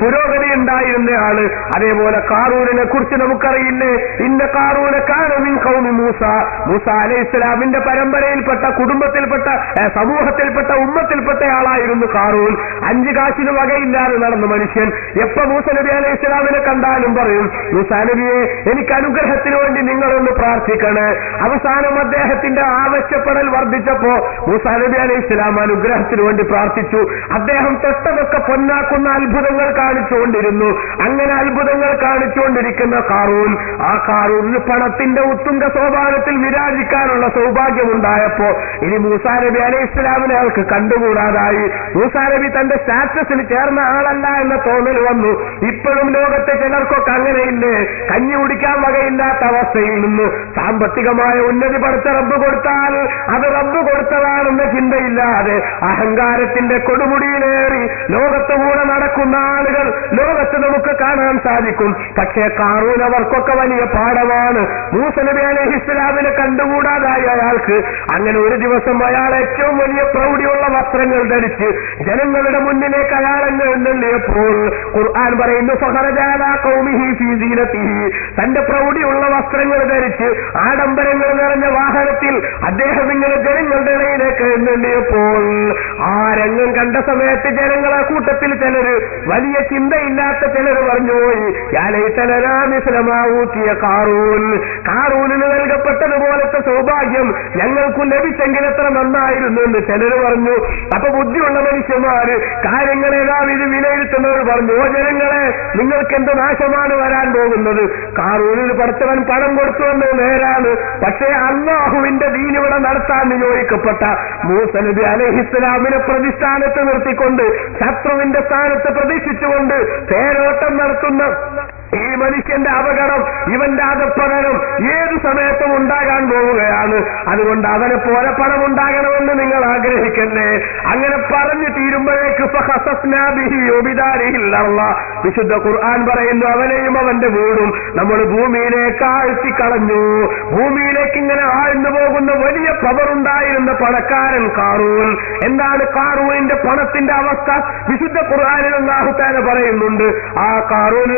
പുരോഗതി ഉണ്ടായിരുന്നയാള്. അതേപോലെ കാറൂനിനെ കുറിച്ച് നമുക്കറിയില്ലേ? ഇന്ന കാറൂന കാന മിൻ ഖൗമി മൂസ, മൂസ അലൈഹി ഇസ്ലാമിന്റെ പരമ്പരയിൽപ്പെട്ട കുടുംബത്തിൽപ്പെട്ട സമൂഹത്തിൽപ്പെട്ട ഉമ്മത്തിൽപ്പെട്ട ആളായിരുന്നു കാറൂൻ. 5 കാശിന് വകയില്ലാതെ നടന്ന മനുഷ്യൻ. എപ്പോ മൂസ നബി അലൈഹി ഇസ്ലാമിനെ കണ്ടാലും പറയും, മൂസാ നബിയെ എനിക്ക് അനുഗ്രഹത്തിന് വേണ്ടി നിങ്ങളൊന്ന് പ്രാർത്ഥിക്കണേ. അവസാനം അദ്ദേഹത്തിന്റെ ആവശ്യപ്പെടൽ വർദ്ധിച്ചപ്പോ മൂസാ നബി അലൈഹി ഇസ്ലാം അനുഗ്രഹത്തിന് വേണ്ടി പ്രാർത്ഥിച്ചു. അദ്ദേഹം തൊട്ടതൊക്കെ പൊന്നാക്കുന്ന അത്ഭുതങ്ങൾ കാണിച്ചുകൊണ്ടിരുന്നു. അങ്ങനെ അത്ഭുതങ്ങൾ കാണിച്ചുകൊണ്ടിരിക്കുന്ന കാറൂൻ, ആ കാറൂന് പണത്തിന്റെ ഉത്തുംഗ സോപാനത്തിൽ വിരാജിക്കാനുള്ള സൗഭാഗ്യമുണ്ടായപ്പോ ഇനി മൂസാ നബി അലൈഹി ഇസ്ലാമിനെ അയാൾക്ക് കണ്ടുകൂടാതായി. മൂസാ നബി തന്റെ സ്റ്റാറ്റസിൽ ചേർന്ന ആളല്ല എന്ന തോന്നൽ വന്നു. ഇപ്പോഴും ലോകത്തെ ചിലർക്കൊക്കെ അങ്ങനെയില്ലേ? കഞ്ഞി കുടിക്കാൻ വകയില്ലാത്ത അവസ്ഥയിൽ നിന്ന് സാമ്പത്തികമായ ഉന്നതി പഠിച്ച റബ്ബ് കൊടുത്താൽ അത് റബ്ബ് കൊടുത്തതാണെന്ന ചിന്തയില്ലാതെ അഹങ്കാരത്തിന്റെ കൊടുമുടിയിലേറി ലോകത്തുകൂടെ നടക്കുന്ന ആളുകൾ ലോകത്ത് നമുക്ക് കാണാൻ സാധിക്കും. പക്ഷേ കാറൂൻ അവർക്കൊക്കെ വലിയ പാഠമാണ്. മൂസ നബി അലൈഹി ഇസ്ലാമിനെ കണ്ടുകൂടാതായ അയാൾക്ക് അങ്ങനെ ഒരു ദിവസം അയാൾ ഏറ്റവും വലിയ പ്രൗഢിയുള്ള വസ്ത്രങ്ങൾ ധരിച്ച് ജനങ്ങളുടെ മുന്നിലേക്ക് അയാളെന്ന് എഴുന്നള്ളിയപ്പോൾ ഖുർആൻ പറയുന്നു, ഫഖറജ അലാ ഖൗമിഹി ഫീ സീനതിഹി, തന്റെ പ്രൗഢിയുള്ള വസ്ത്രങ്ങൾ ധരിച്ച് ആഡംബരങ്ങൾ നിറഞ്ഞ വാഹനത്തിൽ കൂട്ടത്തിൽ അദ്ദേഹം ഇങ്ങനെ ജനങ്ങളുടെ ഇടയിലേക്ക് എഴുന്നള്ളിയപ്പോൾ ആ രംഗം കണ്ട സമയത്ത് ജനങ്ങളെ കൂട്ടത്തിൽ ചിലര് വലിയ ചിന്തയില്ലാത്ത ചിലർ പറഞ്ഞുപോയി, ൂത്തിയ കാറൂനിന് നൽകപ്പെട്ടതുപോലത്തെ സൗഭാഗ്യം ഞങ്ങൾക്കും ലഭിച്ചെങ്കിൽ എത്ര നന്നായിരുന്നു എന്ന് ചിലർ പറഞ്ഞു. അപ്പൊ ബുദ്ധിയുള്ള മനുഷ്യന്മാര് കാര്യങ്ങളേതാവിധ വിലയിരുത്തുന്നവർ പറഞ്ഞു, ഓ ജനങ്ങളെ, നിങ്ങൾക്ക് എന്ത് നാശമാണ് വരാൻ പോകുന്നത്? കാറൂനിന് പഠിച്ചവൻ പണം കൊടുത്തുവെന്ന് നേരാണ്, പക്ഷേ അല്ലാഹുവിന്റെ ദീൻ ഇവിടെ നടത്താൻ നിയോഗിക്കപ്പെട്ട മൂസ നബി അലൈഹിസ്സലാമിനെ പ്രതിഷ്ഠാനത്ത് നിർത്തിക്കൊണ്ട് ശത്രുവിന്റെ സ്ഥാനത്ത് പ്രതീക്ഷിച്ചുകൊണ്ട് തേരോട്ടം നടത്തുന്ന ഈ മനുഷ്യന്റെ അപകടം, ഇവന്റെ അധപ്പതനം ഏതു സമയത്തും ഉണ്ടാകാൻ പോവുകയാണ്. അതുകൊണ്ട് അവനെ പോലെ പണം ഉണ്ടാകണമെന്ന് നിങ്ങൾ ആഗ്രഹിക്കല്ലേ. അങ്ങനെ പറഞ്ഞു തീരുമ്പോഴേക്ക് വിശുദ്ധ ഖുർആൻ പറയുന്നു, അവനെയും അവന്റെ വീടും നമ്മൾ ഭൂമിയിലേക്ക് ആഴ്ത്തിക്കളഞ്ഞു. ഭൂമിയിലേക്ക് ഇങ്ങനെ ആഴ്ന്നു പോകുന്ന വലിയ പവറുണ്ടായിരുന്ന പണക്കാരൻ കാറൂൻ. എന്താണ് കാറൂനിന്റെ പണത്തിന്റെ അവസ്ഥ? വിശുദ്ധ ഖുർആനിൽ അല്ലാഹു തആല പറയുന്നുണ്ട്, ആ കാറൂന്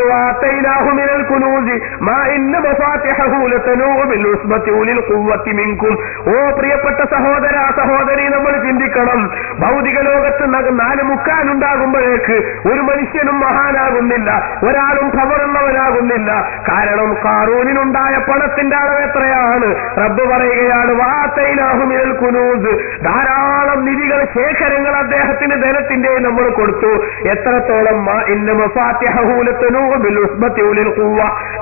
ഓ പ്രിയപ്പെട്ട സഹോദര സഹോദരി, നമ്മൾ ചിന്തിക്കണം. ഭൗതിക ലോകത്ത് 4 ഉണ്ടാകുമ്പോഴേക്ക് ഒരു മനുഷ്യനും മഹാനാകുന്നില്ല, ഒരാളും പവറുള്ളവനാകുന്നില്ല. കാരണം കാറൂനിനുണ്ടായ പണത്തിന്റെ അളവ് എത്രയാണ്? റബ്ബ് പറയുകയാണ്, വാതൈനാഹു മിനൽ കുനൂസ്, ധാരാളം നിധികൾ, ശേഖരങ്ങൾ അദ്ദേഹത്തിന് ധനത്തിന്റെ നമ്മൾ കൊടുത്തു. എത്രത്തോളം?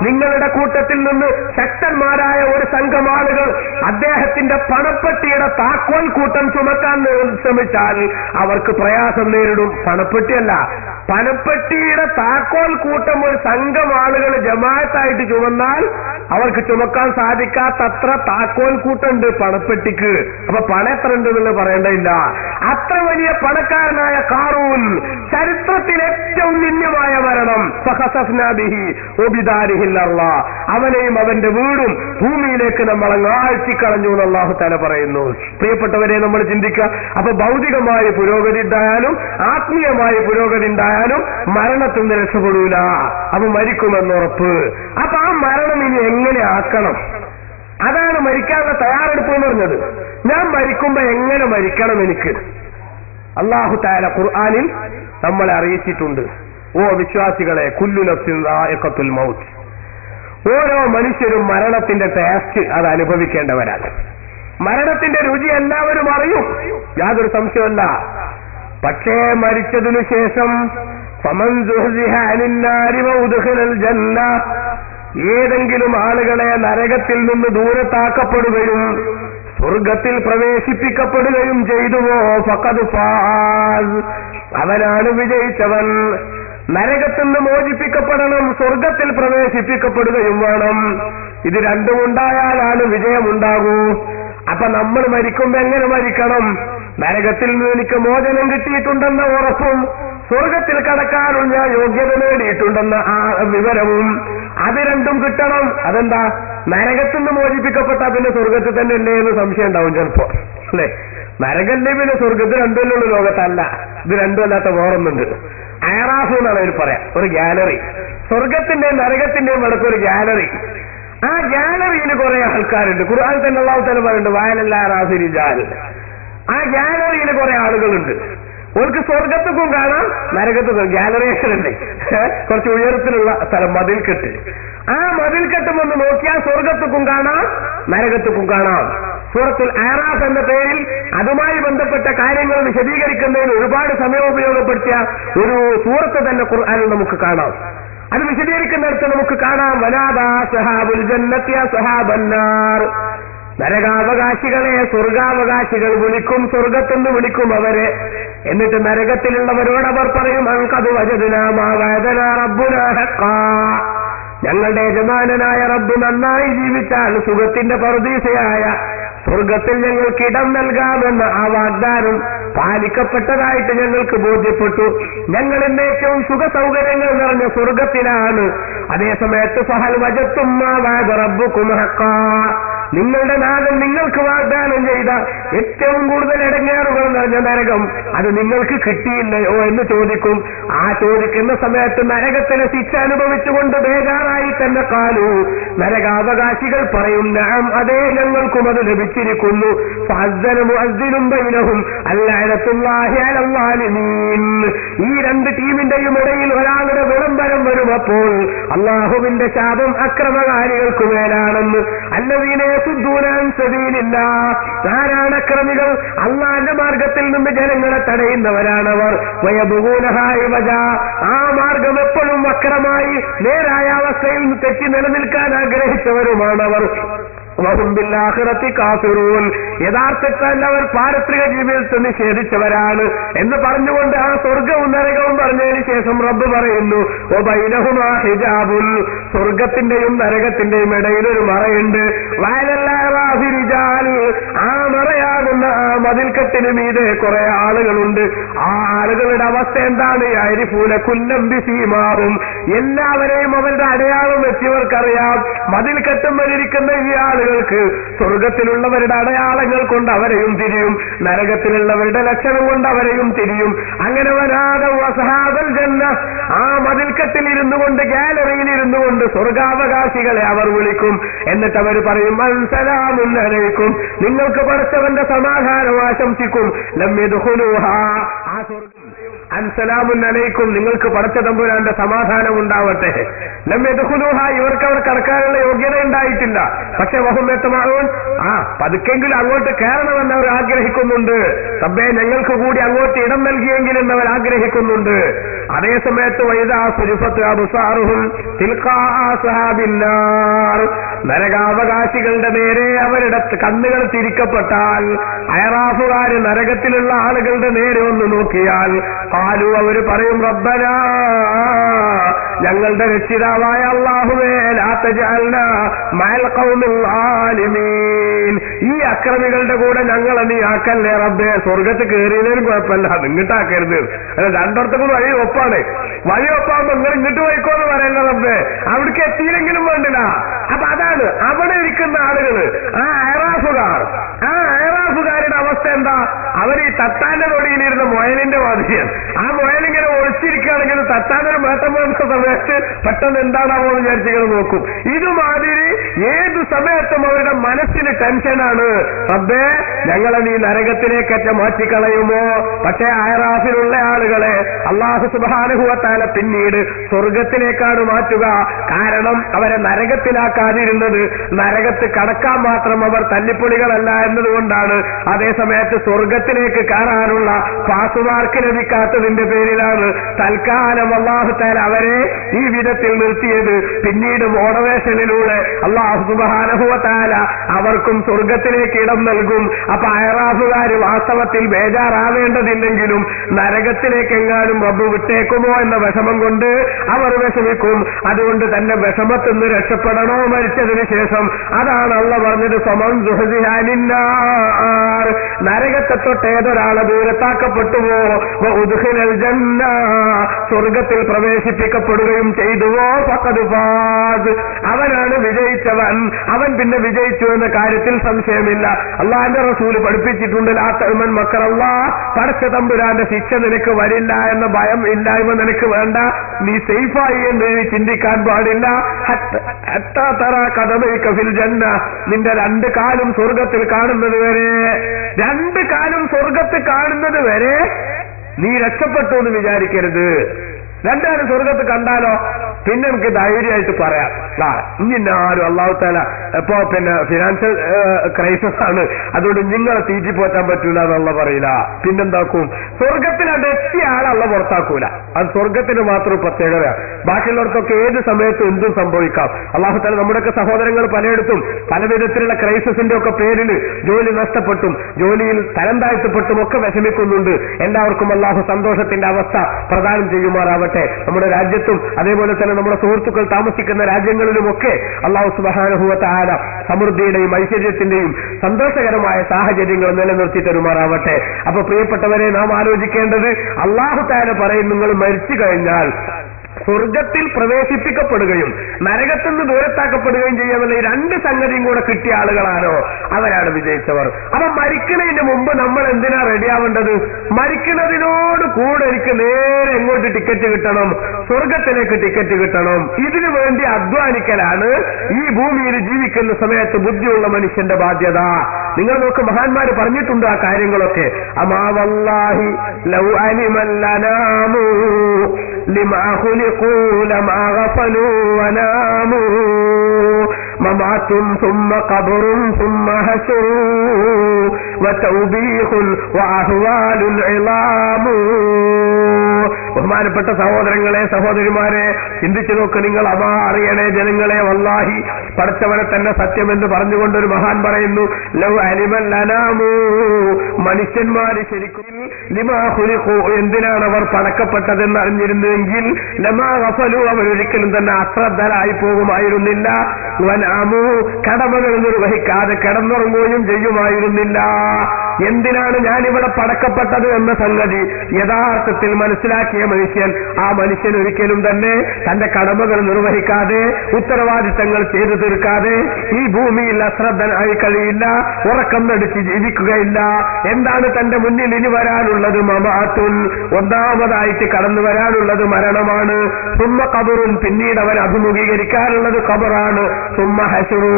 നിങ്ങളുടെ കൂട്ടത്തിൽ നിന്ന് ശക്തന്മാരായ ഒരു സംഘം ആളുകൾ അദ്ദേഹത്തിന്റെ പണപ്പെട്ടിയുടെ താക്കോൽ കൂട്ടം ചുമക്കാൻ ശ്രമിച്ചാൽ അവർക്ക് പ്രയാസം നേരിടും. പണപ്പെട്ടിയല്ല, പണപ്പെട്ടിയുടെ താക്കോൽ കൂട്ടം ഒരു സംഘം ആളുകൾ ജമാഅത്തായിട്ട് ചുമന്നാൽ അവർക്ക് ചുമക്കാൻ സാധിക്കാത്തത്ര താക്കോൽ കൂട്ടുണ്ട് പണപ്പെട്ടിക്ക്. അപ്പൊ പണം എത്ര ഉണ്ടെന്ന് പറയേണ്ടതില്ല. അത്ര വലിയ പണക്കാരനായ കാറൂൻ, ചരിത്രത്തിൽ ഏറ്റവും നിന്ദ്യമായ മരണം, അവനെയും അവന്റെ വീടും ഭൂമിയിലേക്ക് നമ്മൾ ആഴ്ത്തിക്കളഞ്ഞു എന്ന് അല്ലാഹു തആല പറയുന്നു. പ്രിയപ്പെട്ടവരെ, നമ്മൾ ചിന്തിക്കുക. അപ്പൊ ഭൗതികമായ പുരോഗതി ഉണ്ടായാലും ആത്മീയമായ പുരോഗതി ഉണ്ടായാലും മരണത്തിൽ നിന്ന് രക്ഷപ്പെടൂല, അപ്പൊ മരിക്കുമെന്നുറപ്പ്. അപ്പൊ ആ മരണം ഇനി എങ്ങനെ ആക്കണം? അതാണ് മരിക്കാനുള്ള തയ്യാറെടുപ്പ് എന്ന് പറഞ്ഞത്. ഞാൻ മരിക്കുമ്പോ എങ്ങനെ മരിക്കണം? എനിക്ക് അല്ലാഹു തആല ഖുർആനിൽ നമ്മളെ അറിയിച്ചിട്ടുണ്ട്. ഓ വിശ്വാസികളെ, കുല്ലു നഫ്സിൻ ദാഇഖത്തുൽ മൗത്ത്, ഓരോ മനുഷ്യരും മരണത്തിന്റെ ടേസ്റ്റ് അത് അനുഭവിക്കേണ്ടവരാണ്. മരണത്തിന്റെ രുചി എല്ലാവരും അറിയും, യാതൊരു സംശയമല്ല. പക്ഷേ മരിച്ചതിനു ശേഷം ഫമൻ സുഹ്സിഹ അനിന്നാരി വഉദ്ഖിലൽ ജന്ന, ഏതെങ്കിലും ആളുകളെ നരകത്തിൽ നിന്ന് ദൂരത്താക്കപ്പെടുകയും സ്വർഗത്തിൽ പ്രവേശിപ്പിക്കപ്പെടുകയും ചെയ്തുവോ ഫഖദ് ഫാസ്, അവനാണ് വിജയിച്ചവൻ. നരകത്തിൽ നിന്ന് മോചിപ്പിക്കപ്പെടണം, സ്വർഗത്തിൽ പ്രവേശിപ്പിക്കപ്പെടുകയും വേണം. ഇത് രണ്ടും ഉണ്ടായാലാണ് വിജയമുണ്ടാകൂ. അപ്പൊ നമ്മൾ മരിക്കുമ്പോ എങ്ങനെ മരിക്കണം? നരകത്തിൽ നിന്ന് എനിക്ക് മോചനം കിട്ടിയിട്ടുണ്ടെന്ന ഉറപ്പും സ്വർഗത്തിൽ കടക്കാനുള്ള യോഗ്യത നേടിയിട്ടുണ്ടെന്ന ആ വിവരവും, അത് രണ്ടും കിട്ടണം. അതെന്താ? നരകത്തിൽ നിന്ന് മോചിപ്പിക്കപ്പെട്ടാൽ പിന്നെ സ്വർഗത്തിൽ തന്നെ അല്ലേ എന്ന് സംശയം ഉണ്ടാവും ചിലപ്പോ, അല്ലെ? നരകല്ലേ പിന്നെ സ്വർഗത്തിൽ രണ്ടുമല്ലുള്ള ലോകത്തല്ല, ഇത് രണ്ടുമല്ലാത്ത വേറൊന്നുണ്ട്. അയറാഫ് എന്നാണ് അവർ പറയാം, ഒരു ഗാലറി. സ്വർഗത്തിന്റെയും നരകത്തിന്റെയും ഇടയ്ക്ക് ഒരു ഗാലറി. ആ ഗാലറിയിൽ കുറെ ആൾക്കാരുണ്ട്. ഖുർആൻ തന്നെ അല്ലാഹു തആല പറയുന്നുണ്ട്, വയലല്ലാ റാസി റിജാൽ. ആ ഗാലറിയിൽ കുറെ ആളുകളുണ്ട്. അവർക്ക് സ്വർഗത്തുക്കും കാണാം, നരകത്തുക്കും. ഗാലറിയല്ലേ, കുറച്ച് ഉയരത്തിലുള്ള സ്ഥലം, മതിൽക്കെട്ട്. ആ മതിൽക്കെട്ടും ഒന്ന് നോക്കിയാൽ സ്വർഗത്തുക്കും കാണാം, നരകത്തുക്കും കാണാം. സൂറത്തുൽ അഅറാഫ് എന്ന പേരിൽ അതുമായി ബന്ധപ്പെട്ട കാര്യങ്ങൾ വിശദീകരിക്കുന്നതിന് ഒരുപാട് സമയം ഉപയോഗപ്പെടുത്തിയ ഒരു സൂറത്ത് തന്നെ ഖുർആനിൽ നമുക്ക് കാണാം. അത് വിശദീകരിക്കുന്നിടത്ത് നമുക്ക് കാണാം, വനാദാ സഹാബുൽ ജന്നത്തി അസ്ഹാബന്നാർ, നരകാവകാശികളെ സ്വർഗാവകാശികൾ വിളിക്കും, സ്വർഗത്തെന്ന് വിളിക്കും അവരെ. എന്നിട്ട് നരകത്തിലുള്ളവരോട് അവർ പറയും, അൻഖദ് വജദ്നാ മാ വഅദനാ റബ്ബുനാ ഹഖ്ഖാ, ഞങ്ങളുടെ യജമാനനായ റബ്ബ് നന്നായി ജീവിച്ചാൽ സുഖത്തിന്റെ പറുദീസയായ സ്വർഗത്തിൽ ഞങ്ങൾക്ക് ഇടം നൽകാമെന്ന ആ വാഗ്ദാനം പാലിക്കപ്പെട്ടതായിട്ട് ഞങ്ങൾക്ക് ബോധ്യപ്പെട്ടു. ഞങ്ങൾ ഇന്ന് ഏറ്റവും സുഖ സൗകര്യങ്ങൾ നിറഞ്ഞ സ്വർഗത്തിലാണ്. അതേസമയത്ത് ഫഹൽ വജത്തും മാ വഅദ റബ്ബുകും ഹഖ്ഖാ, നിങ്ങളുടെ നാഥൻ നിങ്ങൾക്ക് വാഗ്ദാനം ചെയ്ത ഏറ്റവും കൂടുതൽ ഇടങ്ങേറുകൾ നിറഞ്ഞ നരകം അത് നിങ്ങൾക്ക് കിട്ടിയില്ലയോ എന്ന് ചോദിക്കും. ആ ചോദിക്കുന്ന സമയത്ത് നരകത്തിലെ ശിക്ഷ അനുഭവിച്ചുകൊണ്ട് ബേജാറായി തന്നെ കാലു നരകാവകാശികൾ പറയും നഅം അതെ ഞങ്ങൾക്കും അത് ലഭിച്ചിരിക്കുന്നു. ഫഅസ്സന മുഅസ്സിനും ബൈനഹും അൽഅനത്തുല്ലാഹി അലൽ ളാലിമീൻ. ഈ രണ്ട് ടീമിന്റെയും ഇടയിൽ ഒരാളുടെ വിളംബരം വരും. അപ്പോൾ അല്ലാഹുവിന്റെ ശാപം അക്രമകാരികൾക്ക് മേലാണെന്ന്. അല്ലദീന യസുദ്ദൂന അൻ സബീലില്ലാഹ്, ആരാണ് അക്രമികൾ? അല്ലാഹുവിന്റെ മാർഗത്തിൽ നിന്ന് ജനങ്ങളെ തടയുന്നവരാണവർ. വയബ്ഗൂനഹാ ഇവജാ, ആ മാർഗം എപ്പോഴും വക്രമായി നേരായ അവസ്ഥയിൽ തെറ്റി നിലനിൽക്കാൻ ആഗ്രഹിച്ചവരുമാണവർ. വഹും ബിൽആഖിറതി കാഫിറൂൻ, യഥാർത്ഥത്തിൽ അവർ പാരത്രിക ജീവിതത്തെ നിഷേധിച്ചവരാണ് എന്ന് പറഞ്ഞുകൊണ്ട് ആ സ്വർഗവും നരകവും പറഞ്ഞതിന് ശേഷം റബ്ബ് പറയുന്നു വബൈനഹുമാ ഹിജാബുൻ, സ്വർഗത്തിന്റെയും നരകത്തിന്റെയും ഇടയിൽ ഒരു മറയുണ്ട്. വഅലല്ലാഹി റിജാൽ, ആ മറയാകുന്ന ആ മതിൽക്കെട്ടിന് മീതെ കുറെ ആളുകളുണ്ട്. ആ ആളുകളുടെ അവസ്ഥ എന്താണ്? യഅരിഫൂന കുല്ലം ബിസീമാഹും, എല്ലാവരെയും അവരുടെ അടയാളം വെച്ചവർക്കറിയാം. മതിൽക്കെട്ടുമ്പിലിരിക്കുന്ന ഈ ആളുകൾക്ക് സ്വർഗത്തിലുള്ളവരുടെ അടയാളങ്ങൾ കൊണ്ട് അവരെയും തിരിയും, നരകത്തിലുള്ളവരുടെ ലക്ഷണം കൊണ്ട് അവരെയും തിരിയും. അങ്ങനെ വനാദൗ അസ്ഹാബൽ ജന്ന, ആ മതിൽക്കെട്ടിൽ ഇരുന്നു കൊണ്ട് ഗാലറിയിൽ ഇരുന്നു കൊണ്ട് സ്വർഗാവകാശികളെ അവർ വിളിക്കും. എന്നിട്ട് അവർ പറയും അസ്സലാമുൻ അലൈക്കും, നിങ്ങൾക്ക് പടച്ചവന്റെ സമാധാനം ആശംസിക്കും. ലം യദ്ഖുലൂഹാ, ആ സ്വർഗം അൻസലാമുൻ അലൈക്കും, നിങ്ങൾക്ക് പടച്ച തമ്പുരാന്റെ സമാധാനം ഉണ്ടാവട്ടെ. ലം യദ്ഖുലൂഹ, ഇവർക്ക് അവർ കടക്കാനുള്ള യോഗ്യത ഉണ്ടായിട്ടില്ല. പക്ഷെ വഹും യത്മഊൻ, പതുക്കെങ്കിലും അങ്ങോട്ട് കയറണമെന്ന് അവർ ആഗ്രഹിക്കുന്നുണ്ട്. റബ്ബേ ഞങ്ങൾക്ക് കൂടി അങ്ങോട്ട് ഇടം നൽകിയെങ്കിൽ എന്നവർ ആഗ്രഹിക്കുന്നുണ്ട്. അതേസമയത്ത് വൈദാ സുരിഫത്ത് അബ്സാറുഹും തിൽഖാ അസ്ഹാബിന്നാർ, നരകാവകാശികളുടെ നേരെ അവരുടെ കണ്ണുകൾ തിരിക്കപ്പെട്ടാൽ, അയറാഫുകാര് നരകത്തിലുള്ള ആളുകളുടെ നേരെ ഒന്ന് നോക്കിയാൽ ഖാലു, അവർ പറയും റബ്ബനാ, ഞങ്ങളുടെ രക്ഷിതാവായ അല്ലാഹുവേ, ലാ തജഅൽനാ മഅൽ ഖൗമിൽ ആലിമീൻ, ഈ അക്രമികളുടെ കൂടെ ഞങ്ങളെ നീ ആക്കല്ലേ റബ്ബേ. സ്വർഗത്ത് കയറിയതിനും കുഴപ്പമില്ല, അത് ഇങ്ങോട്ടാക്കരുത്. അല്ല, രണ്ടിടത്തും വഴി ഒപ്പാണ്. വഴി ഒപ്പാകുമ്പോ നിങ്ങൾ ഇങ്ങോട്ട് പോയിക്കോന്ന് പറയല്ല റബ്ബേ, അവിടേക്ക് എത്തിയില്ലെങ്കിലും വേണ്ടില്ല. അപ്പൊ അതാണ് അവിടെ ഇരിക്കുന്ന ആളുകള്, ആ അയറാഫുകാർ. ആ അയറാഫുകാരുടെ അവസ്ഥ എന്താ? അവർ ഈ തത്താന്റെ തൊടിയിലിരുന്ന മുയലിന്റെ മാതിരിയാണ്. ആ മുയലിങ്ങനെ ഒളിച്ചിരിക്കുകയാണെങ്കിൽ തത്താനൊരു മേട്ടം പോകുന്ന സമയത്ത് പെട്ടെന്ന് എന്താണാവോ എന്ന് വിചാരിച്ചിങ്ങനെ നോക്കും. ഇതുമാതിരി ഏതു സമയത്തും അവരുടെ മനസ്സിന് ടെൻഷനാണ്. റബ്ബേ ഞങ്ങളെ നീ നരകത്തിലേക്കറ്റ മാറ്റിക്കളയുമോ? പക്ഷേ അയറാഫിലുള്ള ആളുകളെ അല്ലാഹു സുബ്ഹാനഹു വ തആല പിന്നീട് സ്വർഗത്തിലേക്കാണ് മാറ്റുക. കാരണം അവരെ നരകത്തിലാക്കാതിരുന്നത് നരകത്ത് കടക്കാൻ മാത്രം അവർ തല്ലിപ്പൊളികളല്ല എന്നതുകൊണ്ടാണ്. അതേസമയത്ത് സ്വർഗത്തിലേക്ക് കയറാനുള്ള പാസുമാർക്ക് ലഭിക്കാത്തതിന്റെ പേരിലാണ് തൽക്കാലം അല്ലാഹു തആല അവരെ ഈ വിധത്തിൽ നിർത്തിയത്. പിന്നീട് മോഡറേഷനിലൂടെ അല്ലാഹു സുബ്ഹാനഹു വ തആല അവർക്കും സ്വർഗത്തിലേക്ക് ഇടം നൽകും. അപ്പൊ അയറാഫുകാര് വാസ്തവത്തിൽ ബേജാറാവേണ്ടതില്ലെങ്കിലും നരകത്തിലേക്കെങ്ങാനും റബ്ബ് വിട്ടേക്കുമോ എന്ന വിഷമം കൊണ്ട് അവർ വിഷമിക്കും. അതുകൊണ്ട് തന്നെ വിഷമത്തിൽ നിന്ന് രക്ഷപ്പെടണോ മരിച്ചതിന് ശേഷം? അതാണ് അല്ലാഹു പറഞ്ഞത് സമൻ സുഹദിഹാനിന്നാർ, നരകത്തെ തൊട്ട് ഏതൊരാളെ ദൂരത്താക്കപ്പെട്ടുവോ ഉദ്ഖിലൽ ജന്ന, സ്വർഗത്തിൽ പ്രവേശിപ്പിക്കപ്പെടുകയും ചെയ്തുവോ ഫഖദ് ഫാസ്, അവനാണ് വിജയിച്ചവൻ. അവൻ പിന്നെ വിജയിച്ചു എന്ന കാര്യത്തിൽ സംശയമില്ല. അല്ലാഹുവിന്റെ റസൂൽ പഠിപ്പിച്ചിട്ടുണ്ട് ലാ തഅമൻ മക്കറല്ലാഹ്, പടച്ച തമ്പുരാന്റെ ശിക്ഷ നിനക്ക് വരില്ല എന്ന ഭയം ഇല്ലായ്മ നിനക്ക് വേണ്ട. നീ സേഫായി എന്ന് ചിന്തിക്കാൻ പാടില്ല. ഹത്താ തറാ ഖദമൈക ഫിൽ ജന്ന, നിന്റെ രണ്ട് കാലും സ്വർഗത്തിൽ കാണുന്നത് വരെ, രണ്ട് കാലും സ്വർഗത്തിൽ കാണുന്നത് വരെ നീ രക്ഷപ്പെട്ടു എന്ന് വിചാരിക്കരുത്. രണ്ടാലും സ്വർഗത്ത് കണ്ടാലോ പിന്നെ നമുക്ക് ധൈര്യമായിട്ട് പറയാം ഇന്നാരും അല്ലാഹു തആല ഇപ്പോ പിന്നെ ഫിനാൻഷ്യൽ ക്രൈസിസ് ആണ്, അതുകൊണ്ട് നിങ്ങളെ തീറ്റിപ്പോറ്റാൻ പറ്റൂല എന്നുള്ള പറയില്ല. പിന്നെന്താക്കും? സ്വർഗത്തിൽ അത് എത്തിയ ആളല്ല പുറത്താക്കൂല. അത് സ്വർഗത്തിന് മാത്രം പ്രത്യേകത. ബാക്കിയുള്ളവർക്കൊക്കെ ഏത് സമയത്തും എന്തും സംഭവിക്കാം. അല്ലാഹു തആല നമ്മുടെയൊക്കെ സഹോദരങ്ങൾ പലയിടത്തും പല വിധത്തിലുള്ള ക്രൈസിസിന്റെ ഒക്കെ പേരിൽ ജോലി നഷ്ടപ്പെട്ടും ജോലിയിൽ തരം താഴ്ത്തപ്പെട്ടും ഒക്കെ വിഷമിക്കുന്നുണ്ട്. എല്ലാവർക്കും അല്ലാഹു സന്തോഷത്തിന്റെ അവസ്ഥ പ്രദാനം ചെയ്യുമാറാവട്ടെ. നമ്മുടെ രാജ്യത്തും അതേപോലെ തന്നെ നമ്മുടെ സുഹൃത്തുക്കൾ താമസിക്കുന്ന രാജ്യങ്ങളിലുമൊക്കെ അല്ലാഹു സുബ്ഹാനഹു വ തആല സമൃദ്ധിയുടെയും ഐശ്വര്യത്തിന്റെയും സന്തോഷകരമായ സാഹചര്യങ്ങൾ നിലനിർത്തി തരുമാറാവട്ടെ. അപ്പൊ പ്രിയപ്പെട്ടവരെ, നാം ആലോചിക്കേണ്ടത് അല്ലാഹു തആല പറയും നിങ്ങൾ മരിച്ചു കഴിഞ്ഞാൽ സ്വർഗത്തിൽ പ്രവേശിപ്പിക്കപ്പെടുകയും നരകത്തുനിന്ന് ദൂരത്താക്കപ്പെടുകയും ചെയ്യാമെന്ന ഈ രണ്ട് സംഗതിയും കൂടെ കിട്ടിയ ആളുകളാണോ അവരാണ് വിജയിച്ചവർ. അപ്പൊ മരിക്കുന്നതിന് മുമ്പ് നമ്മൾ എന്തിനാ റെഡിയാവേണ്ടത്? മരിക്കുന്നതിനോട് കൂടെ എനിക്ക് നേരെ എങ്ങോട്ട് ടിക്കറ്റ് കിട്ടണം? സ്വർഗത്തിലേക്ക് ടിക്കറ്റ് കിട്ടണം. ഇതിനു വേണ്ടി അധ്വാനിക്കലാണ് ഈ ഭൂമിയിൽ ജീവിക്കുന്ന സമയത്ത് ബുദ്ധിയുള്ള മനുഷ്യന്റെ ബാധ്യത. നിങ്ങൾ നോക്ക്, മഹാന്മാര് പറഞ്ഞിട്ടുണ്ട് ആ കാര്യങ്ങളൊക്കെ. അമാ വല്ലാഹി ലൗ അലിമല്ലനാമു ലിമാ ഖുലിഖൂ ലമാ ഗഫലൂ വനാമു മമാതും സുമ്മ ഖബറും സുമ്മ ഹശറൂ വതൗബീഖുൻ വഅഹ്വാലുൽ ഇളാമു. ബഹുമാനപ്പെട്ട സഹോദരങ്ങളെ, സഹോദരിമാരെ, ചിന്തിച്ചു നോക്ക് നിങ്ങൾ. അമാ അറിയണേ ജനങ്ങളെ, വല്ലാഹി പടച്ചവനെ തന്നെ സത്യമെന്ന് പറഞ്ഞുകൊണ്ടൊരു മഹാൻ പറയുന്നു, ലൗ അലിമൽ അനാമു, മനുഷ്യന്മാര് ശരിക്കും ലിമാ ഖുലിഖൂ, എന്തിനാണ് അവർ പടക്കപ്പെട്ടതെന്ന് അറിഞ്ഞിരുന്നുവെങ്കിൽ ലമാ ഗഫലു, അവരൊരിക്കലും തന്നെ അശ്രദ്ധരായി പോകുമായിരുന്നില്ല. വനാമു, കടമകൾ നിർവഹിക്കാതെ കിടന്നുറങ്ങുകയും ചെയ്യുമായിരുന്നില്ല. എന്തിനാണ് ഞാനിവിടെ പടക്കപ്പെട്ടത് എന്ന സംഗതി യഥാർത്ഥത്തിൽ മനസ്സിലാക്കിയ മനുഷ്യൻ, ആ മനുഷ്യൻ ഒരിക്കലും തന്നെ തന്റെ കടമകൾ നിർവഹിക്കാതെ ഉത്തരവാദിത്തങ്ങൾ ചെയ്തു തീർക്കാതെ ഈ ഭൂമിയിൽ അശ്രദ്ധനായി കഴിയില്ല, ഉറക്കം നടിച്ച് ജീവിക്കുകയില്ല. എന്താണ് തന്റെ മുന്നിൽ ഇനി വരാനുള്ളത്? മമാത്തുൻ, ഒന്നാമതായിട്ട് കടന്നു വരാനുള്ളത് മരണമാണ്. സുമ്മ ഖബറുൻ, പിന്നീട് അവൻ അഭിമുഖീകരിക്കാനുള്ളത് ഖബറാണ്. സുമ്മ ഹശറൂ,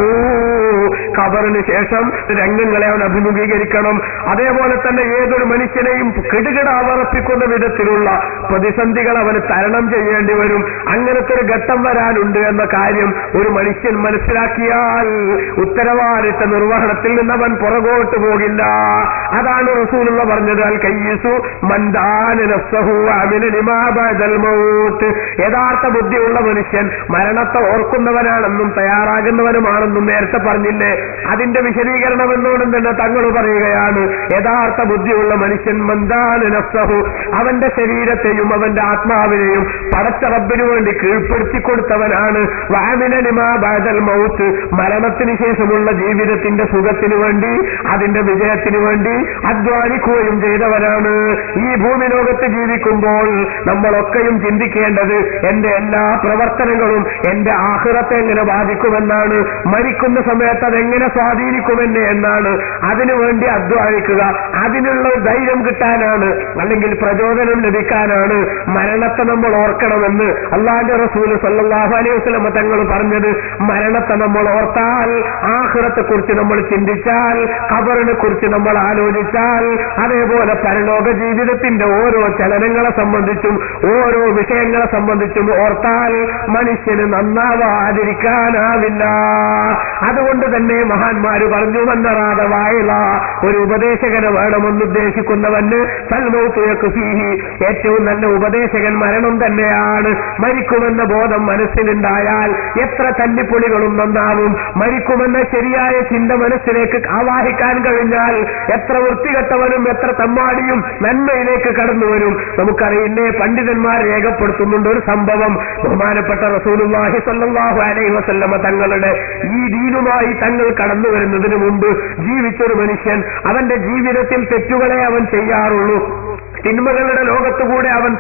ഖബറിന് ശേഷം രംഗങ്ങളെ അവൻ അഭിമുഖീകരിക്കണം. അതേപോലെ തന്നെ ഏതൊരു മനുഷ്യനെയും കിടുകിട അവറപ്പിക്കുന്ന വിധത്തിലുള്ള പ്രതിസന്ധികൾ അവന് തരണം ചെയ്യേണ്ടി വരും. അങ്ങനത്തെ ഒരു ഘട്ടം വരാനുണ്ട് എന്ന കാര്യം ഒരു മനുഷ്യൻ മനസ്സിലാക്കിയാൽ ഉത്തരവാദിത്ത നിർവഹണത്തിൽ നിന്ന് അവൻ പുറകോട്ട് പോകില്ല. അതാണ് റസൂലുള്ള പറഞ്ഞത്, അൽ കയ്യിസു മൻ ദാന നഫ്സഹു വഅമില ലിമാ ബഅദൽ മൗത്ത്. യഥാർത്ഥ ബുദ്ധിയുള്ള മനുഷ്യൻ മരണത്തെ ഓർക്കുന്നവനാണെന്നും തയ്യാറാകുന്നവനുമാണെന്നും നേരത്തെ പറഞ്ഞില്ലേ. അതിന്റെ വിശദീകരണം എന്നോടും തന്നെ തങ്ങൾ പറയുകയാണ്, യഥാർത്ഥ ബുദ്ധിയുള്ള മനുഷ്യൻ മൻ ദാന നഫ്സഹു, അവന്റെ ശരീരത്തെയും അവന്റെ ആത്മാവിനെയും പടച്ച റബ്ബിനു വേണ്ടി കീഴ്പ്പെടുത്തി കൊടുത്തവനാണ്. വഅമില ലിമാ ബഅദൽ മൗത്ത്, മരണത്തിന് ശേഷമുള്ള ജീവിതത്തിന്റെ സുഖത്തിനു വേണ്ടി അതിന്റെ വിജയത്തിനു വേണ്ടി അധ്വാനിക്കുകയും ചെയ്തവനാണ്. ഈ ഭൂമി ലോകത്ത് ജീവിക്കുമ്പോൾ നമ്മളൊക്കെയും ചിന്തിക്കേണ്ടത് എന്റെ എല്ലാ പ്രവർത്തനങ്ങളും എന്റെ ആഖിറത്തെ എങ്ങനെ ബാധിക്കുമെന്നാണ്, മരിക്കുന്ന സമയത്ത് അതെങ്ങനെ സ്വാധീനിക്കുമെന്നെ എന്നാണ്. അതിനുവേണ്ടി അധ്വാനിക്കുക, അതിനുള്ള ധൈര്യം കിട്ടാനാണ്, അല്ലെങ്കിൽ പ്രചോദനം ലഭിക്കാനാണ് മരണത്തെ നമ്മൾ ഓർക്കണമെന്ന് അല്ലാഹുവിന്റെ റസൂൽ സല്ലല്ലാഹു അലൈഹി വസല്ലം തങ്ങൾ പറഞ്ഞത്. മരണത്തെ നമ്മൾ ഓർത്താൽ, ആഖിറത്തെ കുറിച്ച് നമ്മൾ ചിന്തിച്ചാൽ, ഖബറിനെ കുറിച്ച് നമ്മൾ ആലോചിച്ചാൽ, അതേപോലെ പരലോക ജീവിതത്തിന്റെ ഓരോ ചലനങ്ങളെ സംബന്ധിച്ചും ഓരോ വിഷയങ്ങളെ സംബന്ധിച്ചും ഓർത്താൽ മനുഷ്യന് നന്നാവാതിരിക്കാനാവില്ല. അതുകൊണ്ട് തന്നെ മഹാന്മാര് പറഞ്ഞു, മന്നറാത വായില, ഒരു ഉപദേശകനെ വേണമെന്ന് ഉദ്ദേശിക്കുന്നവന് സൽമൗതു യക്ഫീഹി, ഏറ്റവും നല്ല ഉപദേശകൻ മരണം തന്നെയാണ്. മരിക്കുമെന്ന ബോധം മനസ്സിലുണ്ടായാൽ എത്ര തല്ലിപ്പൊളികളും നന്നാവും. മരിക്കുമെന്ന ശരിയായ ചിന്ത മനസ്സിലേക്ക് ആവാഹിക്കാൻ കഴിഞ്ഞാൽ എത്ര വൃത്തികെട്ടവനും എത്ര തമ്മാടിയും നന്മയിലേക്ക് കടന്നു വരും. നമുക്കറിയില്ലേ, പണ്ഡിതന്മാർ രേഖപ്പെടുത്തുന്നുണ്ട് ഒരു സംഭവം. ബഹുമാനപ്പെട്ട റസൂലുള്ളാഹി സ്വല്ലല്ലാഹു അലൈഹി വസല്ലമ തങ്ങളുടെ ഈ ദീനുമായി തങ്ങൾ കടന്നു വരുന്നതിന് മുമ്പ് ജീവിച്ചൊരു മനുഷ്യൻ, അവന്റെ ജീവിതത്തിൽ തെറ്റുകളെ അവൻ ചെയ്യാറുള്ളൂ, തിന്മകളുടെ ലോകത്തുകൂടെ അവൻ